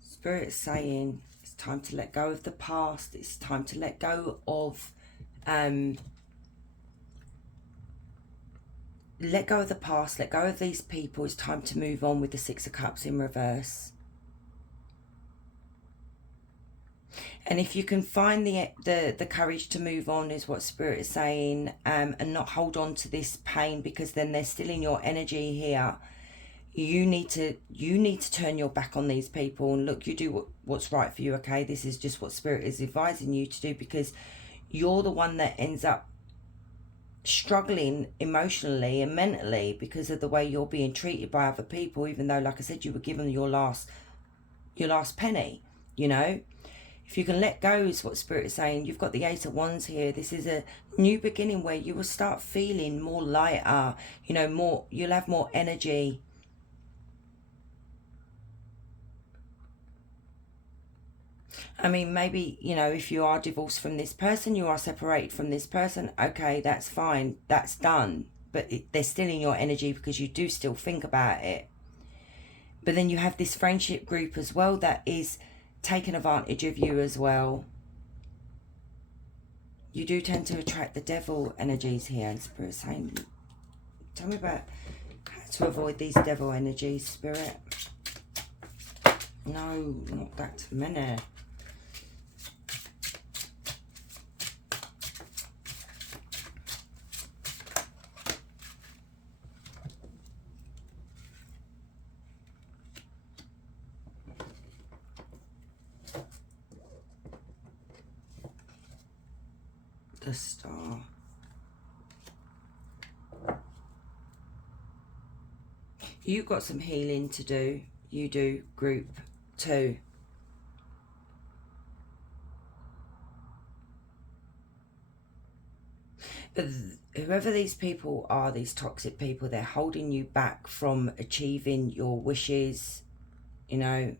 Spirit is saying it's time to let go of the past. It's time to let go of let go of the past. Let go of these people. It's time to move on with the 6 of Cups in reverse. And if you can find the courage to move on, is what Spirit is saying, and not hold on to this pain, because then they're still in your energy here. You need to turn your back on these people and look, you do what's right for you, okay? This is just what Spirit is advising you to do, because you're the one that ends up struggling emotionally and mentally because of the way you're being treated by other people, even though, like I said, you were given your last penny, you know? If you can let go, is what Spirit is saying. You've got the Ace of Wands here. This is a new beginning where you will start feeling more lighter, you know, you'll have more energy. I mean, maybe, you know, if you are divorced from this person, you are separated from this person, okay, that's fine, that's done. But they're still in your energy because you do still think about it. But then you have this friendship group as well that is taking advantage of you as well. You do tend to attract the devil energies here, and Spirit saying, tell me about how to avoid these devil energies, Spirit. No, not that many. The Star. You've got some healing to do. You do, group 2. But whoever these people are, these toxic people, they're holding you back from achieving your wishes, you know,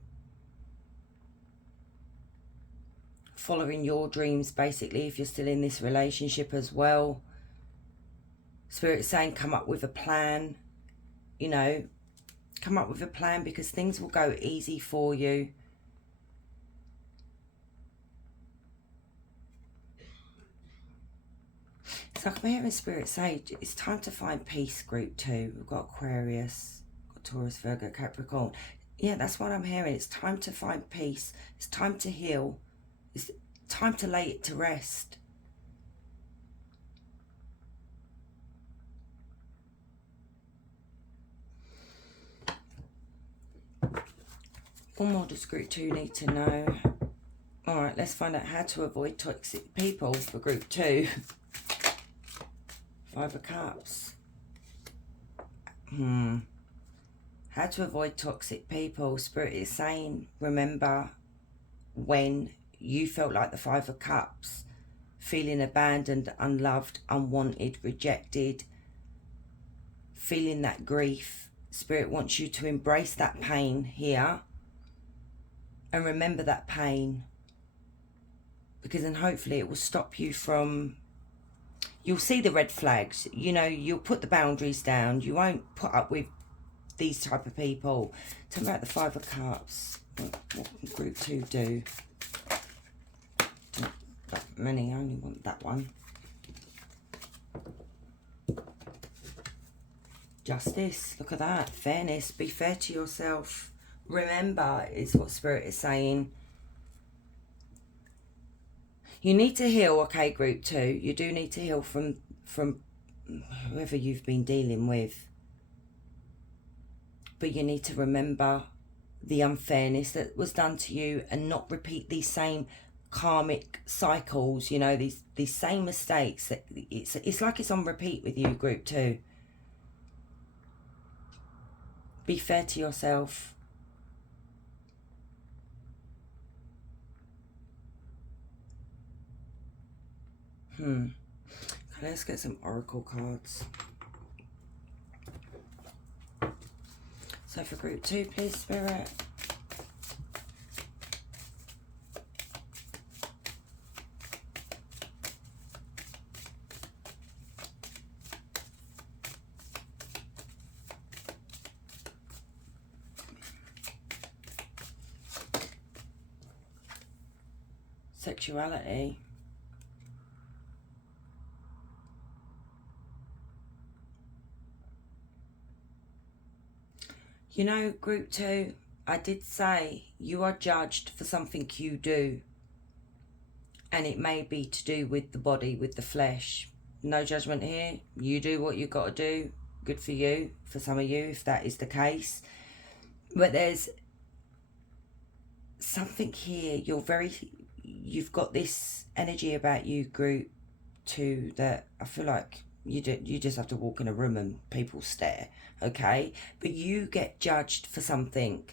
following your dreams, basically, if you're still in this relationship as well. Spirit's saying come up with a plan, you know, come up with a plan, because things will go easy for you. It's like I'm hearing Spirit say, it's time to find peace, group 2. We've got Aquarius, got Taurus, Virgo, Capricorn. Yeah, that's what I'm hearing. It's time to find peace. It's time to heal. It's time to lay it to rest. What more does group 2 need to know? Alright, let's find out how to avoid toxic people for group 2. 5 of Cups. How to avoid toxic people. Spirit is saying, remember when you felt like the 5 of Cups, feeling abandoned, unloved, unwanted, rejected, feeling that grief. Spirit wants you to embrace that pain here and remember that pain, because then hopefully it will stop you from, you'll see the red flags, you know, you'll put the boundaries down, you won't put up with these type of people. Tell me about the 5 of Cups. What can group 2 do? Not that many, I only want that one. Justice, look at that. Fairness, be fair to yourself. Remember, is what Spirit is saying. You need to heal, okay, group 2. You do need to heal from whoever you've been dealing with. But you need to remember the unfairness that was done to you and not repeat these same karmic cycles, you know, these same mistakes. That it's like it's on repeat with you, group 2. Be fair to yourself. Okay, let's get some oracle cards. So for group 2, please, Spirit. Sexuality. You know, group 2, I did say you are judged for something you do. And it may be to do with the body, with the flesh. No judgment here. You do what you got to do. Good for you, for some of you, if that is the case. But there's something here. You've got this energy about you, group 2, that I feel like you just have to walk in a room and people stare, okay? But you get judged for something.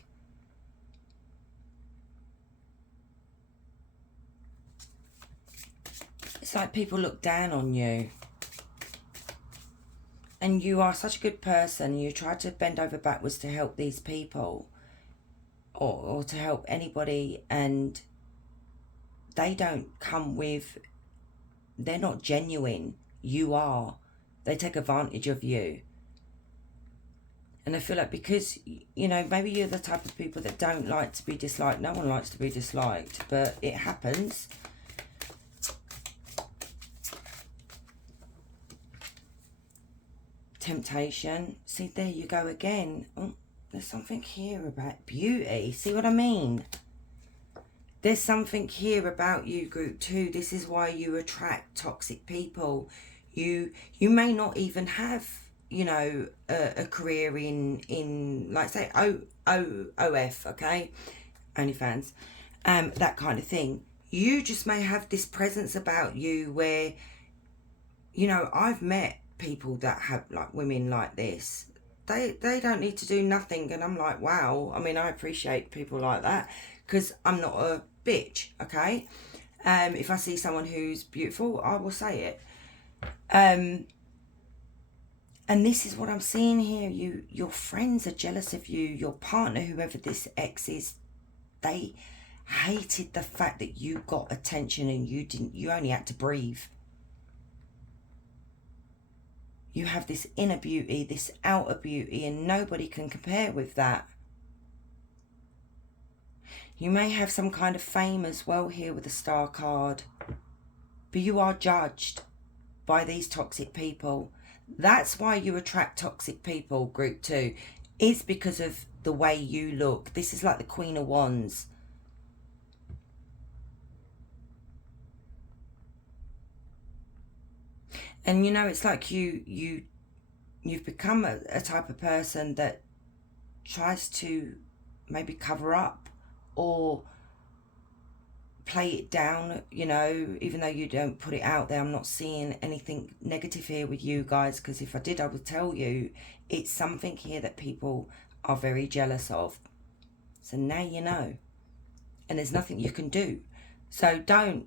It's like people look down on you. And you are such a good person. You try to bend over backwards to help these people. Or to help anybody. And they don't come with... They're not genuine. You are. They take advantage of you. And I feel like because, you know, maybe you're the type of people that don't like to be disliked. No one likes to be disliked. But it happens. Temptation. See, there you go again. Oh, there's something here about beauty. See what I mean? There's something here about you, group 2. This is why you attract toxic people. You may not even have, you know, a career in like say OF, okay, OnlyFans, that kind of thing. You just may have this presence about you where, you know, I've met people that have, like, women like this, they don't need to do nothing. And I'm like, wow. I mean, I appreciate people like that, because I'm not a bitch, okay? If I see someone who's beautiful, I will say it. And this is what I'm seeing here. Your friends are jealous of you. Your partner, whoever this ex is, they hated the fact that you got attention and you only had to breathe. You have this inner beauty, this outer beauty, and nobody can compare with that. You may have some kind of fame as well here with the Star card, but you are judged by these toxic people. That's why you attract toxic people, group 2, is because of the way you look. This is like the Queen of Wands. And you know, it's like you've become a type of person that tries to maybe cover up or play it down, you know, even though you don't put it out there. I'm not seeing anything negative here with you guys, because if I did, I would tell you. It's something here that people are very jealous of. So now you know. And there's nothing you can do. So don't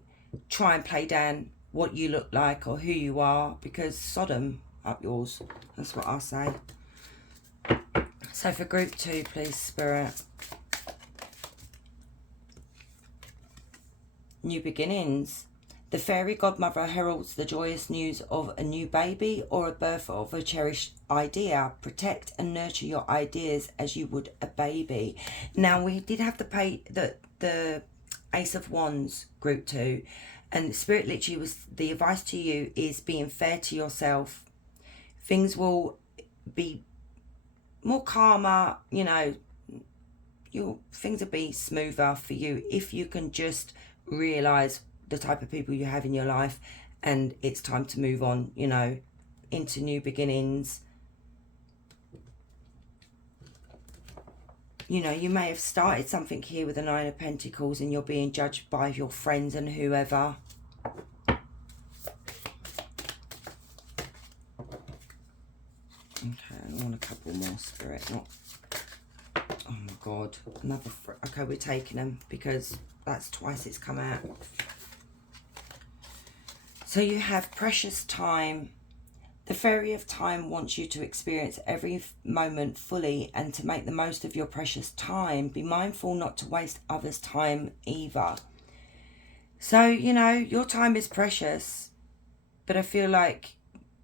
try and play down what you look like or who you are, because Sodom up yours. That's what I say. So for group 2, please, Spirit. New beginnings. The fairy godmother heralds the joyous news of a new baby or a birth of a cherished idea. Protect and nurture your ideas as you would a baby. Now, we did have the Ace of Wands, group 2, and Spirit literally was, the advice to you is being fair to yourself. Things will be more calmer, you know, things will be smoother for you if you can just realize the type of people you have in your life, and it's time to move on, you know, into new beginnings. You know, you may have started something here with the 9 of Pentacles and you're being judged by your friends and whoever. Okay, I want a couple more, Spirit. Not, oh my God, another. Okay, we're taking them because that's twice it's come out. So you have precious time. The Fairy of Time wants you to experience every moment fully and to make the most of your precious time. Be mindful not to waste others' time either. So, you know, your time is precious, but I feel like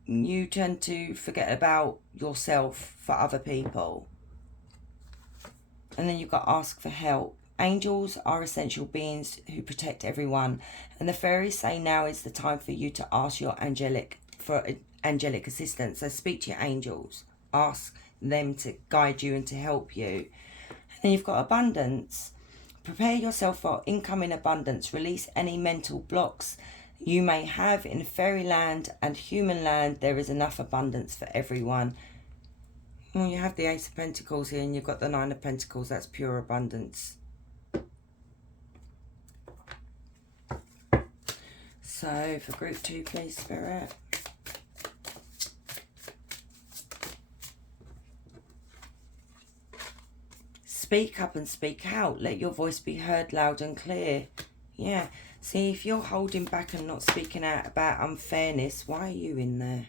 you tend to forget about yourself for other people. And then you've got ask for help. Angels are essential beings who protect everyone. And the fairies say now is the time for you to ask your angelic assistance. So speak to your angels. Ask them to guide you and to help you. And then you've got abundance. Prepare yourself for incoming abundance. Release any mental blocks you may have. In fairyland and human land, there is enough abundance for everyone. Well, you have the Ace of Pentacles here and you've got the 9 of Pentacles. That's pure abundance. So for group 2, please, Spirit. Speak up and speak out. Let your voice be heard loud and clear. Yeah. See, if you're holding back and not speaking out about unfairness, why are you in there?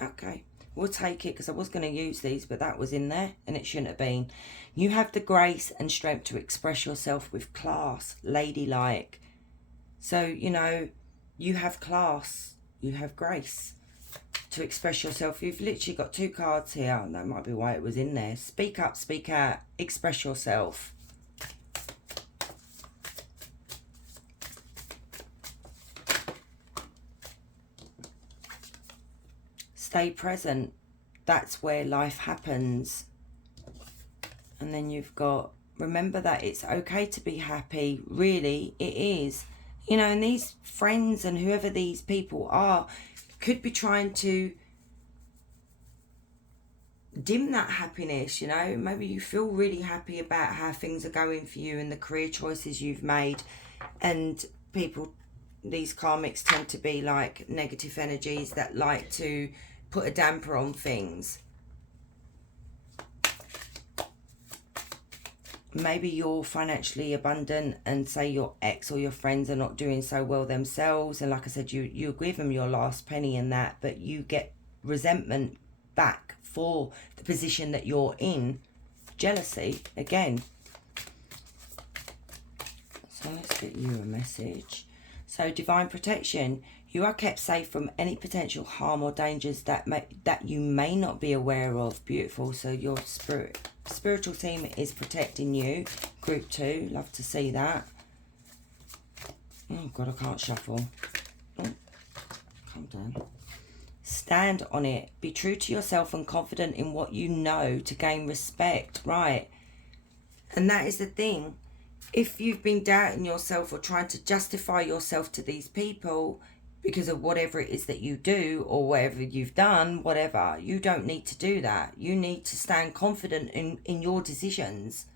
Okay. We'll take it because I was going to use these, but that was in there and it shouldn't have been. You have the grace and strength to express yourself with class, ladylike. So, you know, you have class, you have grace to express yourself. You've literally got 2 cards here, and that might be why it was in there. Speak up, speak out, express yourself. Stay present. That's where life happens. And then you've got, remember that it's okay to be happy. Really, it is. You know, and these friends and whoever these people are could be trying to dim that happiness, you know. Maybe you feel really happy about how things are going for you and the career choices you've made. And people, these karmics tend to be like negative energies that like to put a damper on things. maybe you're financially abundant and say your ex or your friends are not doing so well themselves, and like I said, you give them your last penny in that, but you get resentment back for the position that you're in. Jealousy again. So let's get you a message. So divine protection. You are kept safe from any potential harm or dangers that you may not be aware of. Beautiful. So your spiritual team is protecting you. Group 2. Love to see that. Oh God, I can't shuffle. Oh, calm down. Stand on it. Be true to yourself and confident in what you know to gain respect. Right. And that is the thing. If you've been doubting yourself or trying to justify yourself to these people because of whatever it is that you do or whatever you've done, whatever, you don't need to do that. You need to stand confident in your decisions.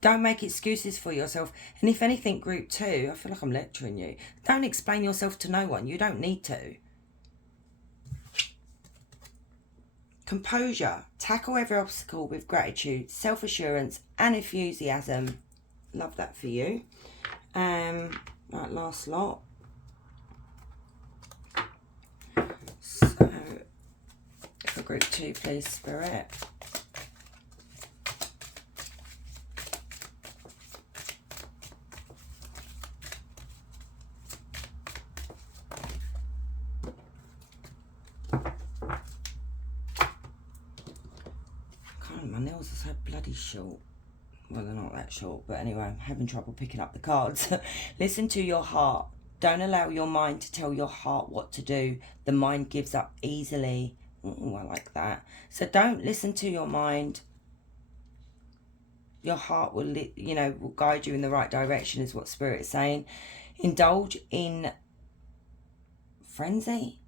Don't make excuses for yourself. And if anything, group 2, I feel like I'm lecturing you. Don't explain yourself to no one. You don't need to. Composure. Tackle every obstacle with gratitude, self-assurance and enthusiasm. Love that for you. Right, last lot. So, for group 2, please, Spirit. God, my nails are so bloody short. Well, they're not that short, but anyway, I'm having trouble picking up the cards. Listen to your heart. Don't allow your mind to tell your heart what to do. The mind gives up easily. Ooh, I like that. So don't listen to your mind. Your heart will, will guide you in the right direction, is what Spirit is saying. Indulge in frenzy.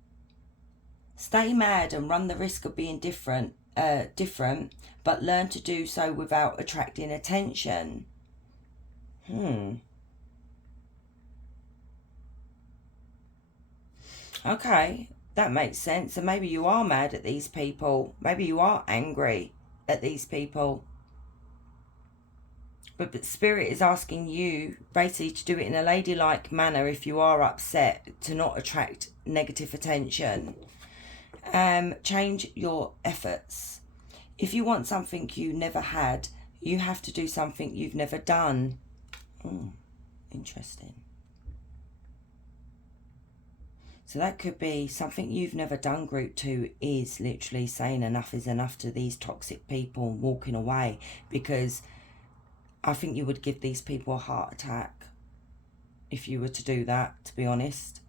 Stay mad and run the risk of being different, but learn to do so without attracting attention. Okay, that makes sense. And maybe you are mad at these people. Maybe you are angry at these people. But Spirit is asking you basically to do it in a ladylike manner if you are upset, to not attract negative attention. Change your efforts. If you want something you never had, you have to do something you've never done. Interesting. So that could be something you've never done. Group 2 is literally saying enough is enough to these toxic people and walking away, because I think you would give these people a heart attack if you were to do that, to be honest.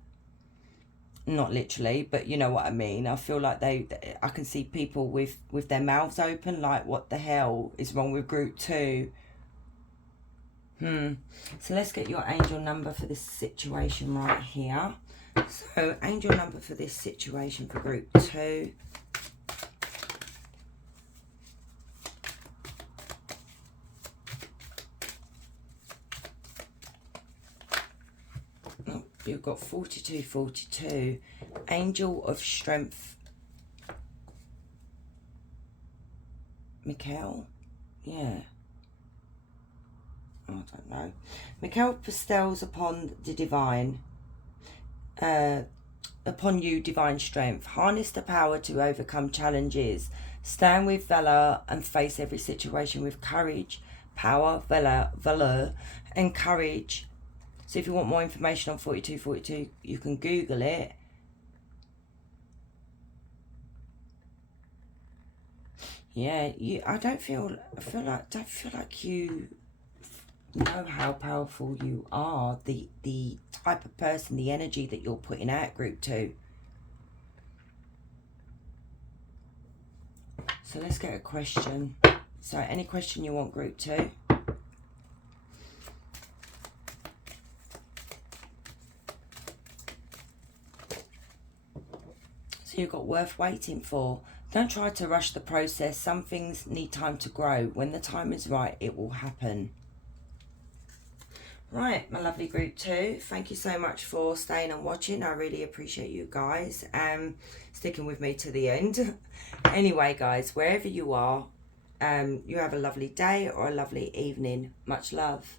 Not literally, but you know what I mean. I feel like I can see people with their mouths open, like, what the hell is wrong with group 2? So let's get your angel number for this situation right here. So angel number for this situation for group 2. Oh, you've got 4242. Angel of Strength. Mikhail? Yeah. I don't know. Mikhail bestows upon the divine, upon you divine strength. Harness the power to overcome challenges. Stand with valor and face every situation with courage. Power, valor and courage. So if you want more information on 4242, you can Google it. Yeah, don't feel like you know how powerful you are, the type of person, the energy that you're putting out, group 2. So let's get a question. So any question you want, group 2. So you've got worth waiting for. Don't try to rush the process. Some things need time to grow. When the time is right, it will happen. Right, my lovely group 2, thank you so much for staying and watching. I really appreciate you guys sticking with me to the end. Anyway, guys, wherever you are, You have a lovely day or a lovely evening. Much love.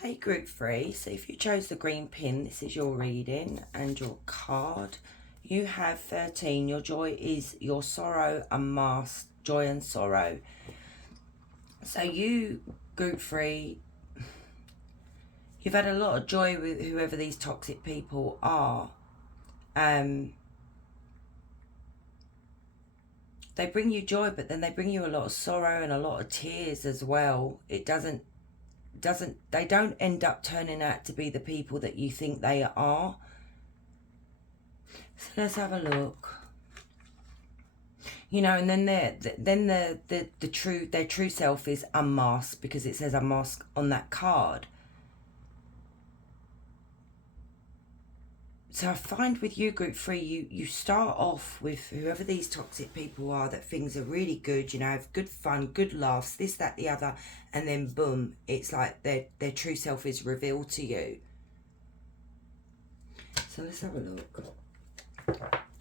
Hey group 3, so if you chose the green pin, this is your reading and your card. You have 13. Your joy is your sorrow unmasked. Joy and sorrow. So you, group 3, you've had a lot of joy with whoever these toxic people are. They bring you joy, but then they bring you a lot of sorrow and a lot of tears as well. They don't end up turning out to be the people that you think they are. So let's have a look. You know, and then their true self is unmasked, because it says unmasked on that card. So I find with you, group 3, you start off with whoever these toxic people are, that things are really good, you know, have good fun, good laughs, this, that, the other, and then boom, it's like their true self is revealed to you. So let's have a look.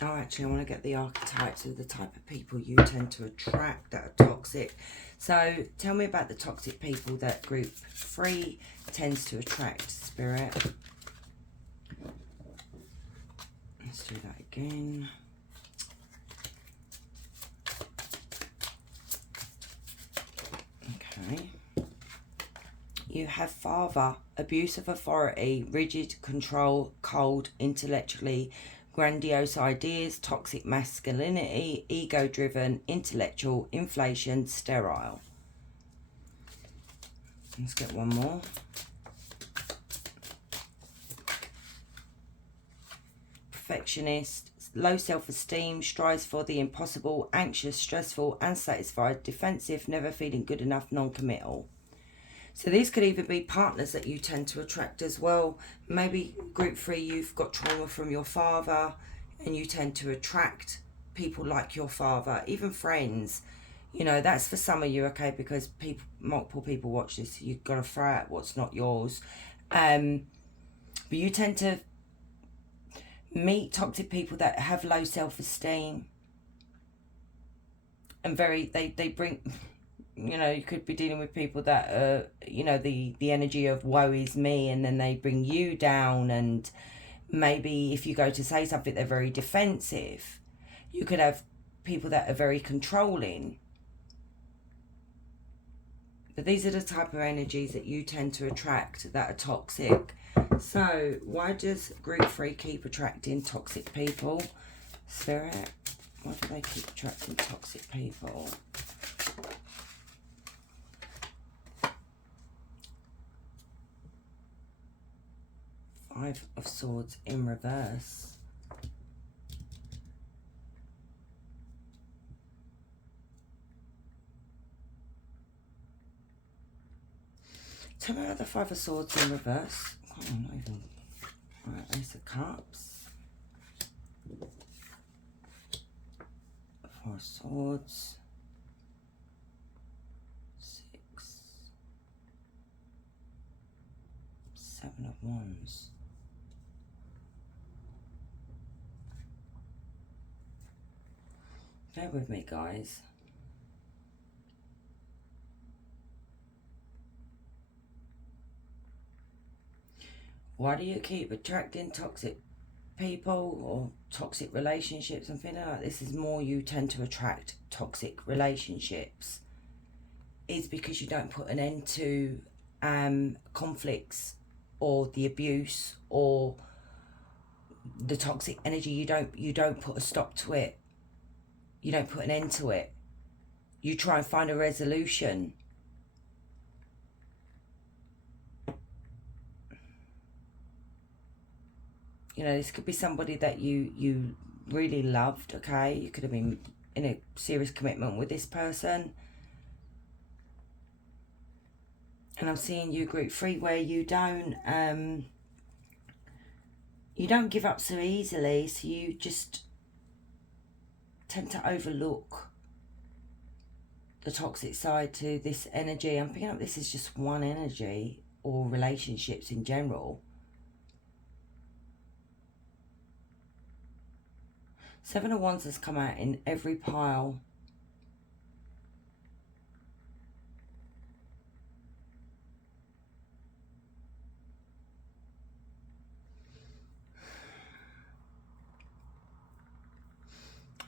Oh, actually, I want to get the archetypes of the type of people you tend to attract that are toxic. So tell me about the toxic people that group 3 tends to attract, Spirit. Let's do that again. Okay. You have father, abuse of authority, rigid control, cold, intellectually, grandiose ideas, toxic masculinity, ego-driven, intellectual, inflation, sterile. Let's get one more. Perfectionist, low self-esteem, strives for the impossible, anxious, stressful, unsatisfied, defensive, never feeling good enough, non-committal. So these could even be partners that you tend to attract as well. Maybe group 3, you've got trauma from your father and you tend to attract people like your father, even friends. You know, that's for some of you, okay, because multiple people watch this. You've got to throw out what's not yours. But you tend to meet toxic people that have low self-esteem and they bring, you know, you could be dealing with people that are, you know, the energy of woe is me, and then they bring you down, and maybe if you go to say something, they're very defensive. You could have people that are very controlling. But these are the type of energies that you tend to attract that are toxic. So why does group 3 keep attracting toxic people? Spirit, why do they keep attracting toxic people? Five of Swords in reverse. Tell me about the Five of Swords in reverse. Oh, not even. Right, Ace of Cups. Four of Swords. 6. 7 of Wands. Bear with me, guys. Why do you keep attracting toxic people or toxic relationships? I'm feeling like this is more you tend to attract toxic relationships. Is because you don't put an end to conflicts or the abuse or the toxic energy. You don't put a stop to it. You don't put an end to it. You try and find a resolution. You know, this could be somebody that you really loved, okay? You could have been in a serious commitment with this person. And I'm seeing you group 3 where you don't give up so easily, so you just tend to overlook the toxic side to this energy. I'm picking up this is just one energy, or relationships in general. 7 of Wands has come out in every pile.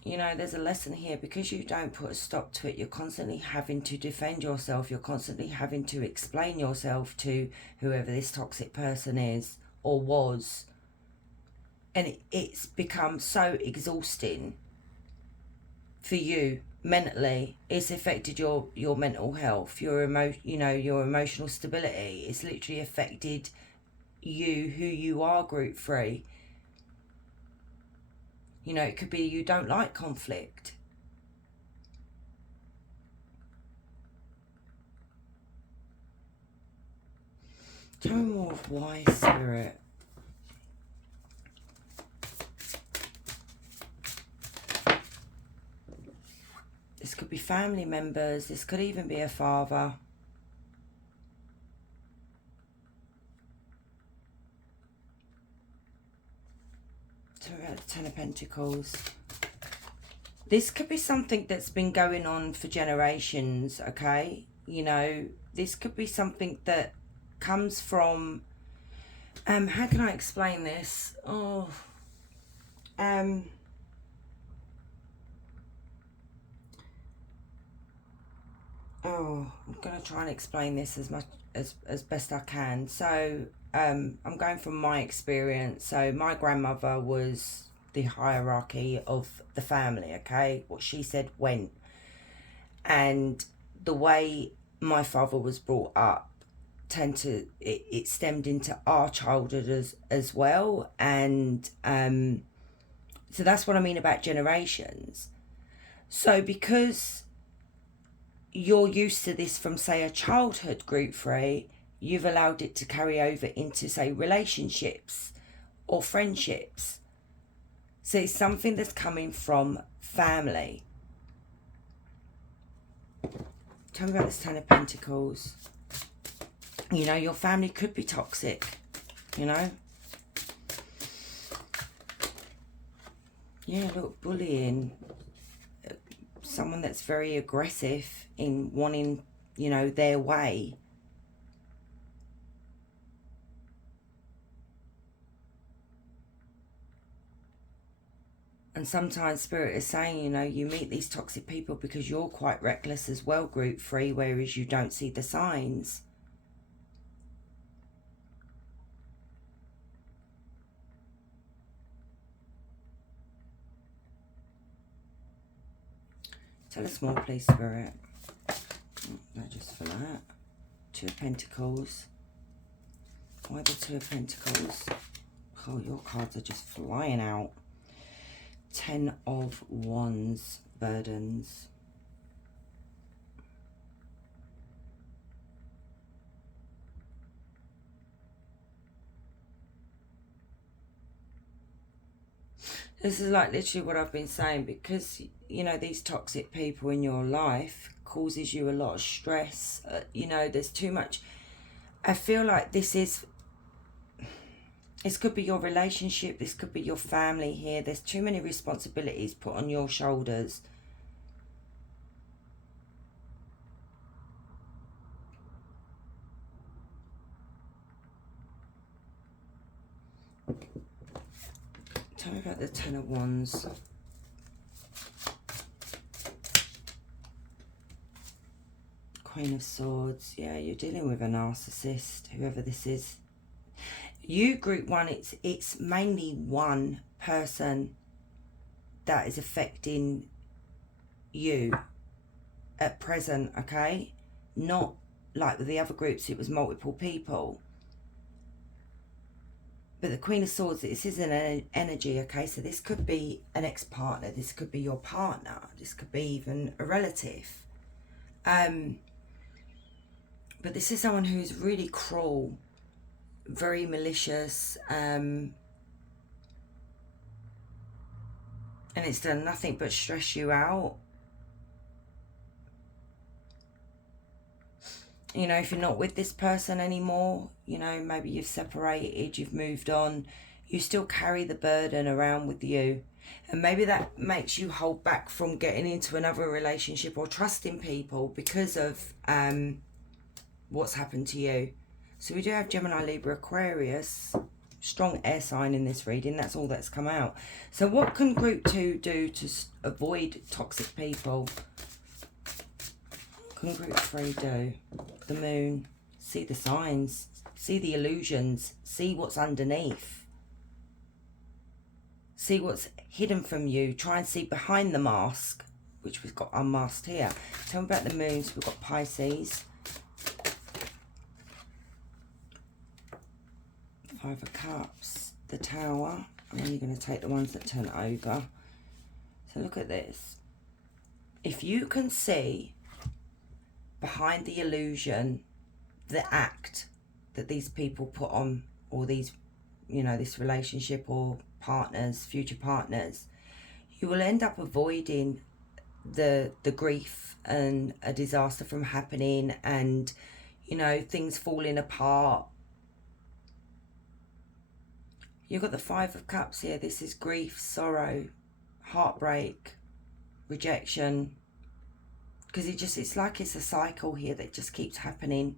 You know, there's a lesson here. Because you don't put a stop to it, you're constantly having to defend yourself. You're constantly having to explain yourself to whoever this toxic person is or was. And it's become so exhausting for you mentally. It's affected your mental health, your your emotional stability. It's literally affected you, who you are, group 3. You know, it could be you don't like conflict. Tell me more of why, Spirit. This could be family members. This could even be a father. Tell me about the 10 of Pentacles. This could be something that's been going on for generations, okay? You know, this could be something that comes from... how can I explain this? I'm going to try and explain this as much as best I can. So, I'm going from my experience. So, my grandmother was the hierarchy of the family, okay? What she said went. And the way my father was brought up it stemmed into our childhood as well. And so that's what I mean about generations. So because you're used to this from, say, a childhood, group 3, you've allowed it to carry over into, say, relationships or friendships. So it's something that's coming from family. Tell me about this 10 of Pentacles. You know, your family could be toxic, you know. Yeah, look, bullying. Someone that's very aggressive in wanting, you know, their way. And sometimes Spirit is saying, you know, you meet these toxic people because you're quite reckless as well, group 3, whereas you don't see the signs. Tell us more, please, Spirit. No, just for that. 2 of Pentacles. Why the 2 of Pentacles? Oh, your cards are just flying out. 10 of Wands, burdens. This is like literally what I've been saying, because, you know, these toxic people in your life causes you a lot of stress. You know, there's too much. I feel like this could be your relationship. This could be your family here. There's too many responsibilities put on your shoulders. Tell me about the 10 of Wands. Queen of Swords. Yeah, you're dealing with a narcissist, whoever this is. You, group 1, it's mainly one person that is affecting you at present, okay? Not like with the other groups, it was multiple people. But the Queen of Swords, this is an energy, okay? So this could be an ex-partner. This could be your partner. This could be even a relative. But this is someone who's really cruel, very malicious, and it's done nothing but stress you out. You know, if you're not with this person anymore, you know, maybe you've separated, you've moved on, you still carry the burden around with you. And maybe that makes you hold back from getting into another relationship or trusting people because of what's happened to you. So we do have Gemini, Libra, Aquarius, strong air sign in this reading. That's all that's come out. So what can group 2 do to avoid toxic people? What can group 3 do? The moon. See the signs. See the illusions. See what's underneath. See what's hidden from you. Try and see behind the mask, which we've got unmasked here. Tell me about the moons. We've got Pisces. 5 of Cups. The Tower. I'm only going to take the ones that turn over. So look at this. If you can see behind the illusion, the act that these people put on, or these, you know, this relationship or partners, future partners, you will end up avoiding the grief and a disaster from happening, and, you know, things falling apart. You've got the 5 of Cups here. This is grief, sorrow, heartbreak, rejection. Because it's like it's a cycle here that just keeps happening.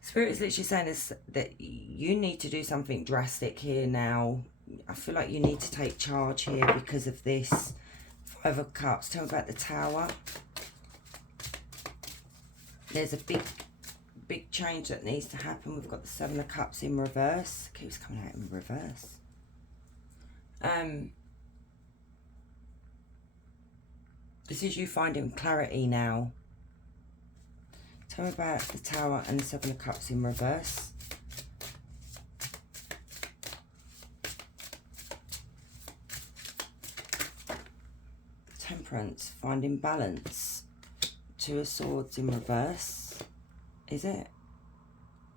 Spirit is literally saying this, that you need to do something drastic here now. I feel like you need to take charge here because of this. 5 of Cups. Tell me about the Tower. There's a big change that needs to happen. We've got the 7 of Cups in reverse. It keeps coming out in reverse. This is you finding clarity now. Tell me about the Tower and the 7 of Cups in reverse. Temperance, finding balance. 2 of Swords in reverse. Is it?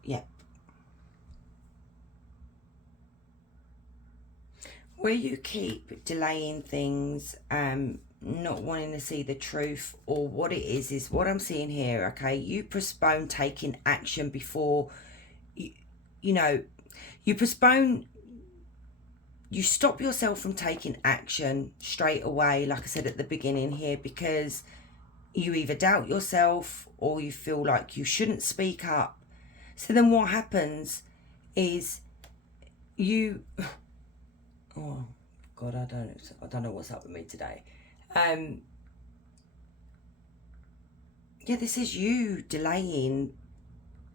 Yep. Where you keep delaying things, not wanting to see the truth, or what it is what I'm seeing here, okay? You postpone taking action before, you know, you postpone, you stop yourself from taking action straight away, like I said at the beginning here, because you either doubt yourself or you feel like you shouldn't speak up. So then what happens is you, oh God, I don't know what's up with me today. Yeah, this is you delaying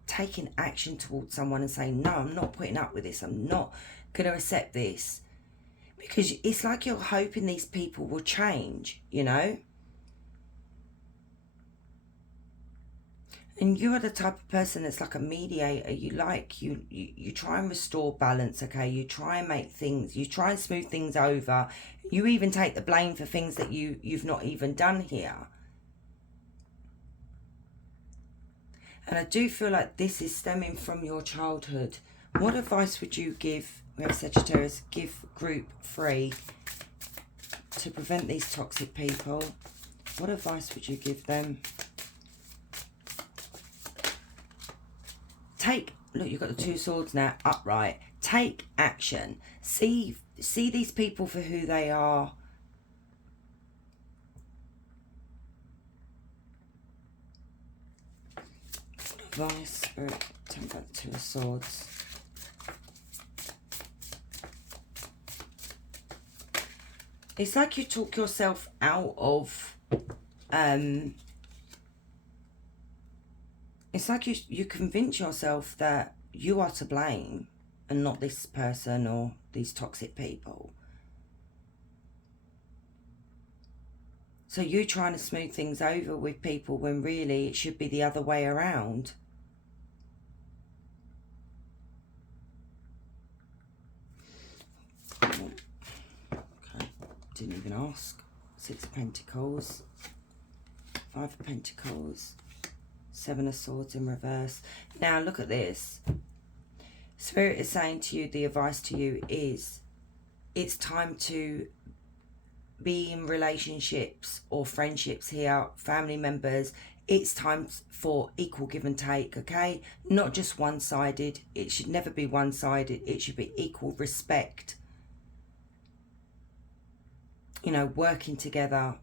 taking action towards someone and saying, no, I'm not putting up with this. I'm not going to accept this. Because it's like you're hoping these people will change, you know? And you are the type of person that's like a mediator. You try and restore balance, okay? You try and make things, you try and smooth things over. You even take the blame for things that you've not even done here. And I do feel like this is stemming from your childhood. What advice would you give, we have Sagittarius, give group 3 to prevent these toxic people? What advice would you give them? Look, you've got the 2 swords now, upright. Take action. See these people for who they are. Advice, Spirit, tell me about the 2 of Swords. It's like you talk yourself out of, it's like you convince yourself that you are to blame and not this person or these toxic people. So you're trying to smooth things over with people when really it should be the other way around. Okay, didn't even ask. 6 of Pentacles, 5 of Pentacles, 7 of Swords in reverse. Now look at this. Spirit is saying to you, the advice to you is, it's time to be in relationships or friendships here, family members. It's time for equal give and take, okay? Not just one-sided. It should never be one-sided. It should be equal respect. You know, working together.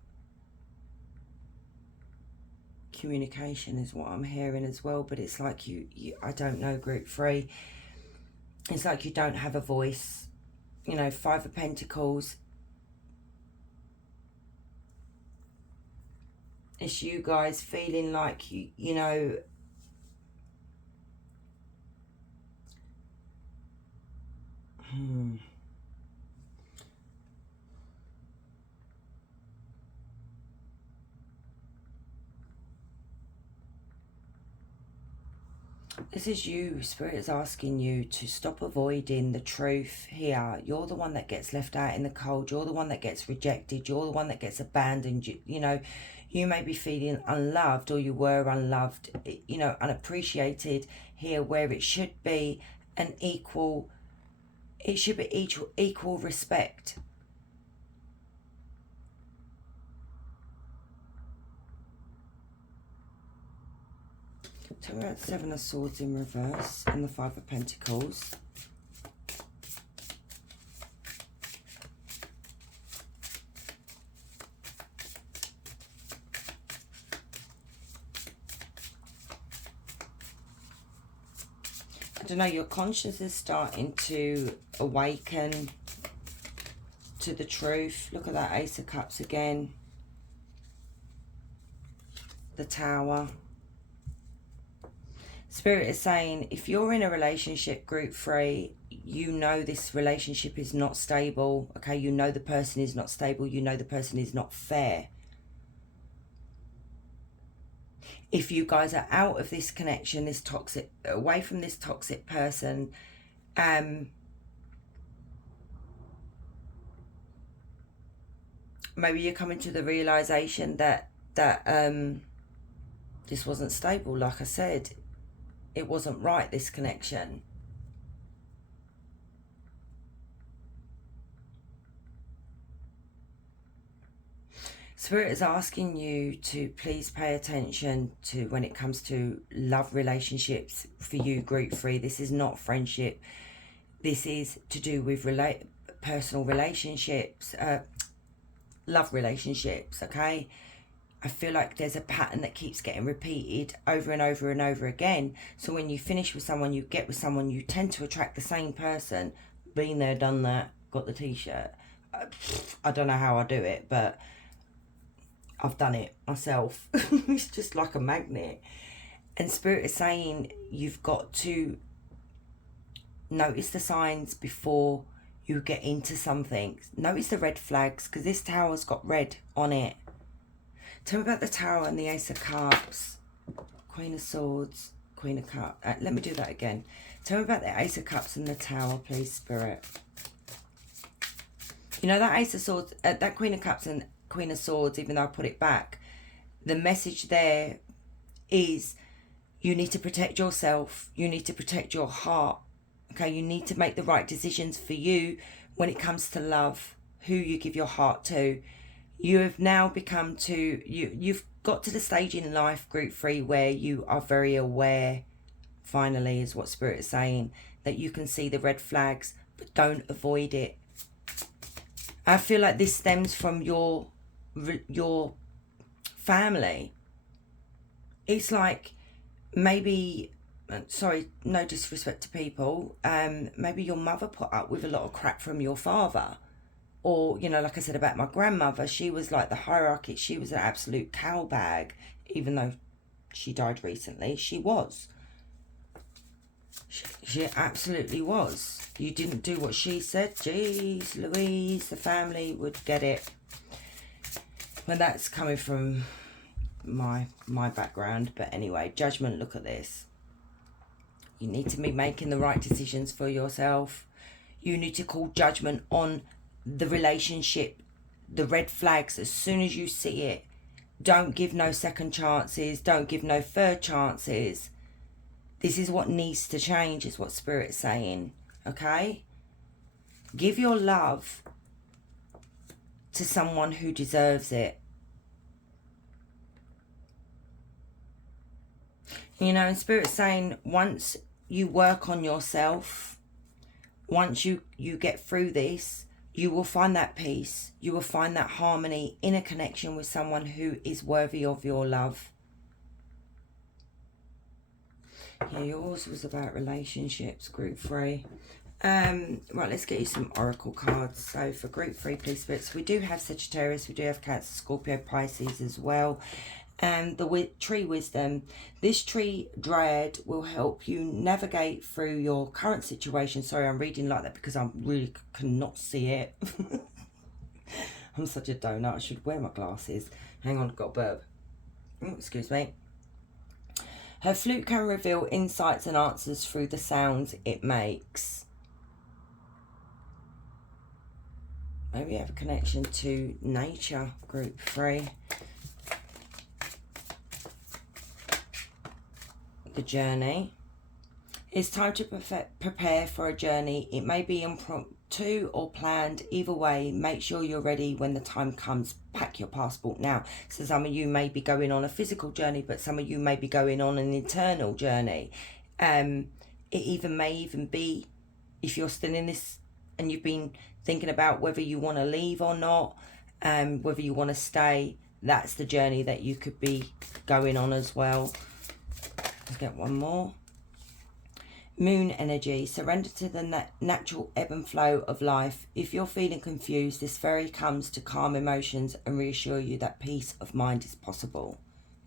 communication is what I'm hearing as well, but it's like you I don't know, group 3. It's like you don't have a voice. You know, 5 of Pentacles. It's you guys feeling like you know, this is you. Spirit is asking you to stop avoiding the truth here. You're the one that gets left out in the cold. You're the one that gets rejected. You're the one that gets abandoned. You know, you may be feeling unloved, or you were unloved, you know, unappreciated here, where it should be an equal, it should be equal respect. Tell me about 7 of Swords in reverse and the 5 of Pentacles. I don't know, your conscience is starting to awaken to the truth. Look at that Ace of Cups again. The Tower. Spirit is saying, if you're in a relationship, group 3, you know this relationship is not stable. Okay, you know the person is not stable. You know the person is not fair. If you guys are out of this connection, this toxic, away from this toxic person, maybe you're coming to the realization that this wasn't stable. Like I said, it wasn't right, this connection. Spirit is asking you to please pay attention to when it comes to love relationships for you, group 3. This is not friendship. This is to do with personal relationships, love relationships, okay? I feel like there's a pattern that keeps getting repeated over and over and over again. So when you finish with someone, you get with someone, you tend to attract the same person. Been there, done that, got the t-shirt. I don't know how I do it, but I've done it myself. It's just like a magnet. And Spirit is saying you've got to notice the signs before you get into something. Notice the red flags, because this tower's got red on it. Tell me about the Tower and the Ace of Cups. Queen of Swords, Queen of Cups. Let me do that again. Tell me about the Ace of Cups and the Tower, please, Spirit. You know, that Ace of Swords, that Queen of Cups and Queen of Swords, even though I put it back, the message there is you need to protect yourself. You need to protect your heart. Okay, you need to make the right decisions for you when it comes to love, who you give your heart to. You have now become you've got to the stage in life, group 3, where you are very aware, finally, is what Spirit is saying, that you can see the red flags, but don't avoid it. I feel like this stems from your family. It's like maybe, sorry, no disrespect to people, maybe your mother put up with a lot of crap from your father. Or, you know, like I said about my grandmother, she was like the hierarchy. She was an absolute cowbag, even though she died recently. She was. She absolutely was. You didn't do what she said. Jeez Louise, the family would get it. Well, that's coming from my background. But anyway, Judgment, look at this. You need to be making the right decisions for yourself. You need to call judgment on the relationship, the red flags, as soon as you see it. Don't give no second chances. Don't give no third chances. This is what needs to change, is what Spirit's saying. Okay? Give your love to someone who deserves it. You know, and Spirit's saying once you work on yourself, once you get through this, you will find that peace. You will find that harmony in a connection with someone who is worthy of your love. Yeah, yours was about relationships, group 3. Right, let's get you some oracle cards. So for group 3, please, spirits, we do have Sagittarius, we do have Cancer, Scorpio, Pisces as well. And the tree wisdom, this tree dryad will help you navigate through your current situation. Sorry, I'm reading like that because I really cannot see it. I'm such a donut. I should wear my glasses. Hang on, I've got a burp. Oh, excuse me. Her flute can reveal insights and answers through the sounds it makes. Maybe you have a connection to nature, group 3. The journey. It's time to prepare for a journey. It may be impromptu or planned. Either way, make sure you're ready when the time comes. Pack your passport now. So some of you may be going on a physical journey, but some of you may be going on an internal journey. It may even be, if you're still in this and you've been thinking about whether you want to leave or not, whether you want to stay, that's the journey that you could be going on as well. Let's get one more. Moon energy. Surrender to the natural ebb and flow of life. If you're feeling confused, this fairy comes to calm emotions and reassure you that peace of mind is possible.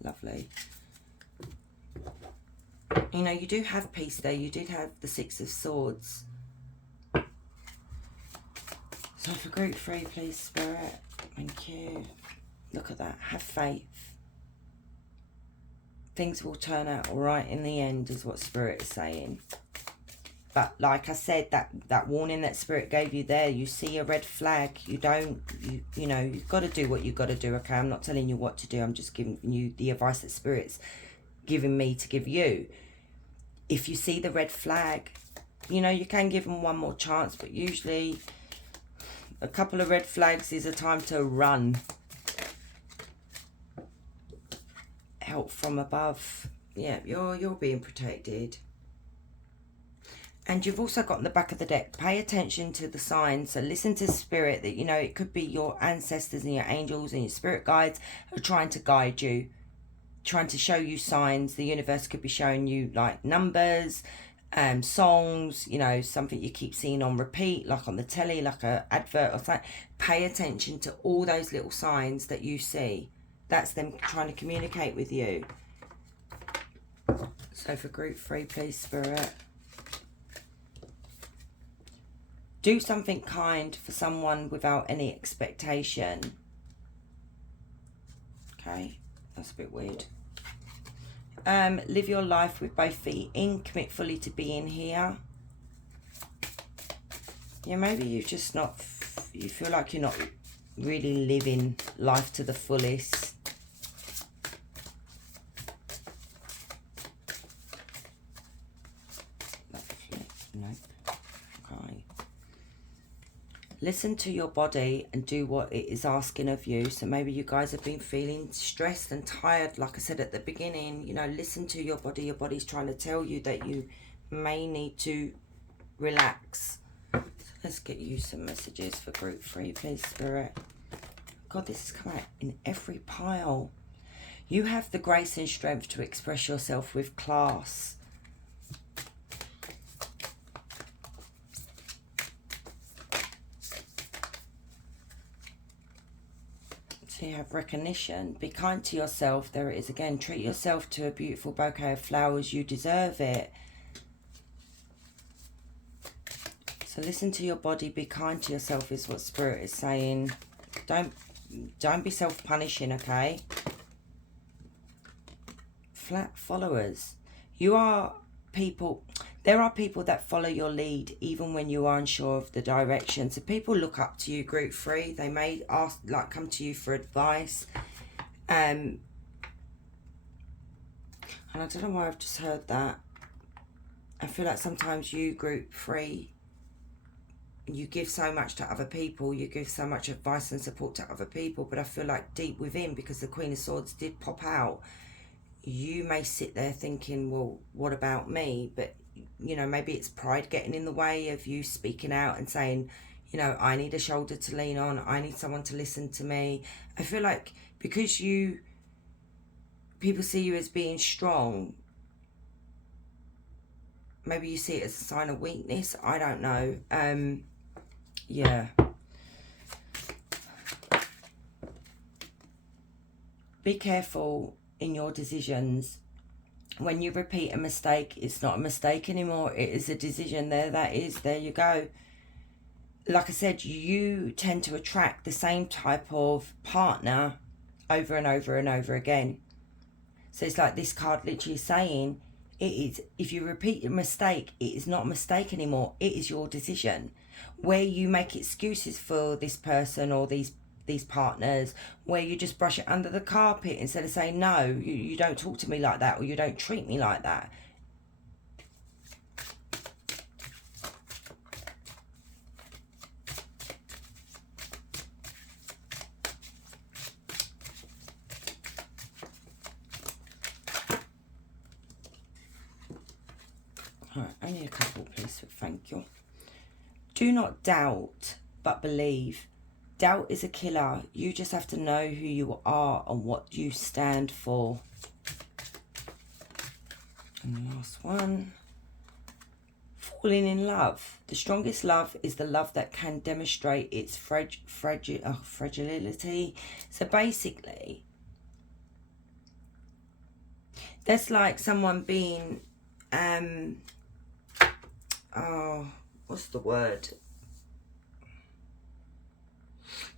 Lovely. You know, you do have peace there. You did have the 6 of Swords. So for group 3, please, Spirit. Thank you. Look at that. Have faith. Things will turn out all right in the end, is what Spirit is saying. But like I said, that warning that Spirit gave you there, you see a red flag, you know, you've got to do what you've got to do, okay? I'm not telling you what to do. I'm just giving you the advice that Spirit's giving me to give you. If you see the red flag, you know, you can give them one more chance, but usually a couple of red flags is a time to run. Help from above. Yeah, you're being protected. And you've also got in the back of the deck, pay attention to the signs. So listen to Spirit, that, you know, it could be your ancestors and your angels and your spirit guides are trying to guide you, trying to show you signs. The universe could be showing you like numbers, songs, you know, something you keep seeing on repeat, like on the telly, like a advert or something. Pay attention to all those little signs that you see. That's them trying to communicate with you. So for group 3, please, Spirit. Do something kind for someone without any expectation. Okay, that's a bit weird. Live your life with both feet in. Commit fully to being here. Yeah, maybe you've just not... You feel like you're not really living life to the fullest. Nope. Okay. Listen to your body and do what it is asking of you. So maybe you guys have been feeling stressed and tired. Like I said at the beginning, you know, listen to your body. Your body's trying to tell you that you may need to relax. So let's get you some messages for group 3, please, Spirit. God, this has come out in every pile. You have the grace and strength to express yourself with class. So you have recognition. Be kind to yourself. There it is again. Treat yourself to a beautiful bouquet of flowers. You deserve it. So listen to your body. Be kind to yourself is what Spirit is saying. Don't be self-punishing, okay? Flat followers. You are people... There are people that follow your lead even when you are unsure of the direction. So people look up to you, group 3. They may ask, like, come to you for advice. And I don't know why I've just heard that. I feel like sometimes you, group 3, you give so much to other people. You give so much advice and support to other people. But I feel like deep within, because the Queen of Swords did pop out, you may sit there thinking, well, what about me? But, you know, maybe it's pride getting in the way of you speaking out and saying, you know, I need a shoulder to lean on. I need someone to listen to me. I feel like because people see you as being strong, Maybe you see it as a sign of weakness. I don't know. Yeah. Be careful in your decisions. When you repeat a mistake, it's not a mistake anymore. It is a decision. There you go. Like I said, you tend to attract the same type of partner over and over and over again. So it's like this card literally saying, it is, if you repeat a mistake, it is not a mistake anymore. It is your decision. Where you make excuses for this person or these partners, where you just brush it under the carpet instead of saying, no, you don't talk to me like that, or you don't treat me like that. Alright, only a couple, please. Thank you. Do not doubt, but believe. Doubt is a killer. You just have to know who you are and what you stand for. And the last one. Falling in love. The strongest love is the love that can demonstrate its fragility. So basically, that's like someone being, what's the word?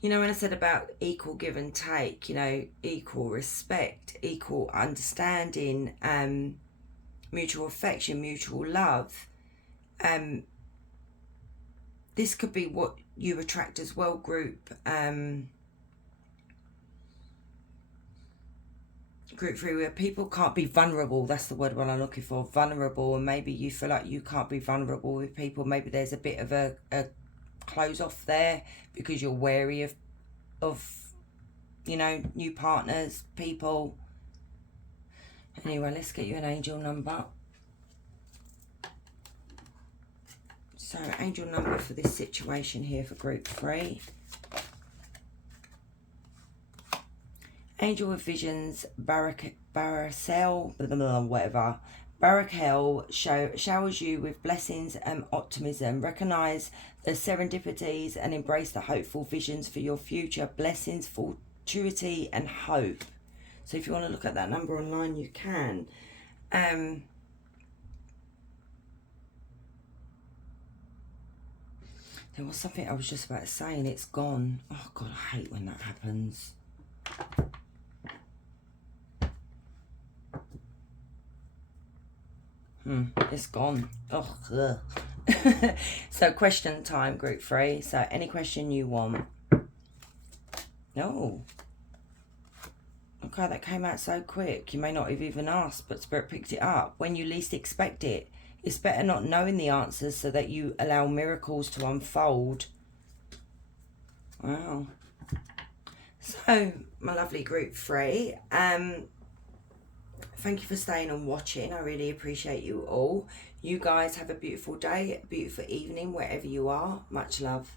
You know, when I said about equal give and take, you know, equal respect, equal understanding, mutual affection, mutual love. This could be what you attract as well, group. Group 3, where people can't be vulnerable. That's the word what I'm looking for, vulnerable. And maybe you feel like you can't be vulnerable with people. Maybe there's a bit of a close off there because you're wary of you know, new partners, people. Anyway, let's get you an angel number. So angel number for this situation here for group 3. Angel of Visions, Baracel, whatever. Barakel showers you with blessings and optimism. Recognise the serendipities and embrace the hopeful visions for your future. Blessings, fortuity and hope. So if you want to look at that number online, you can. There was something I was just about to say and it's gone. Oh God, I hate when that happens. It's gone. Oh, so question time, group 3. So any question you want. No. Okay, that came out so quick. You may not have even asked, but Spirit picked it up. When you least expect it. It's better not knowing the answers so that you allow miracles to unfold. Wow. So, my lovely group 3. Thank you for staying and watching. I really appreciate you all. You guys have a beautiful day, a beautiful evening, wherever you are. Much love.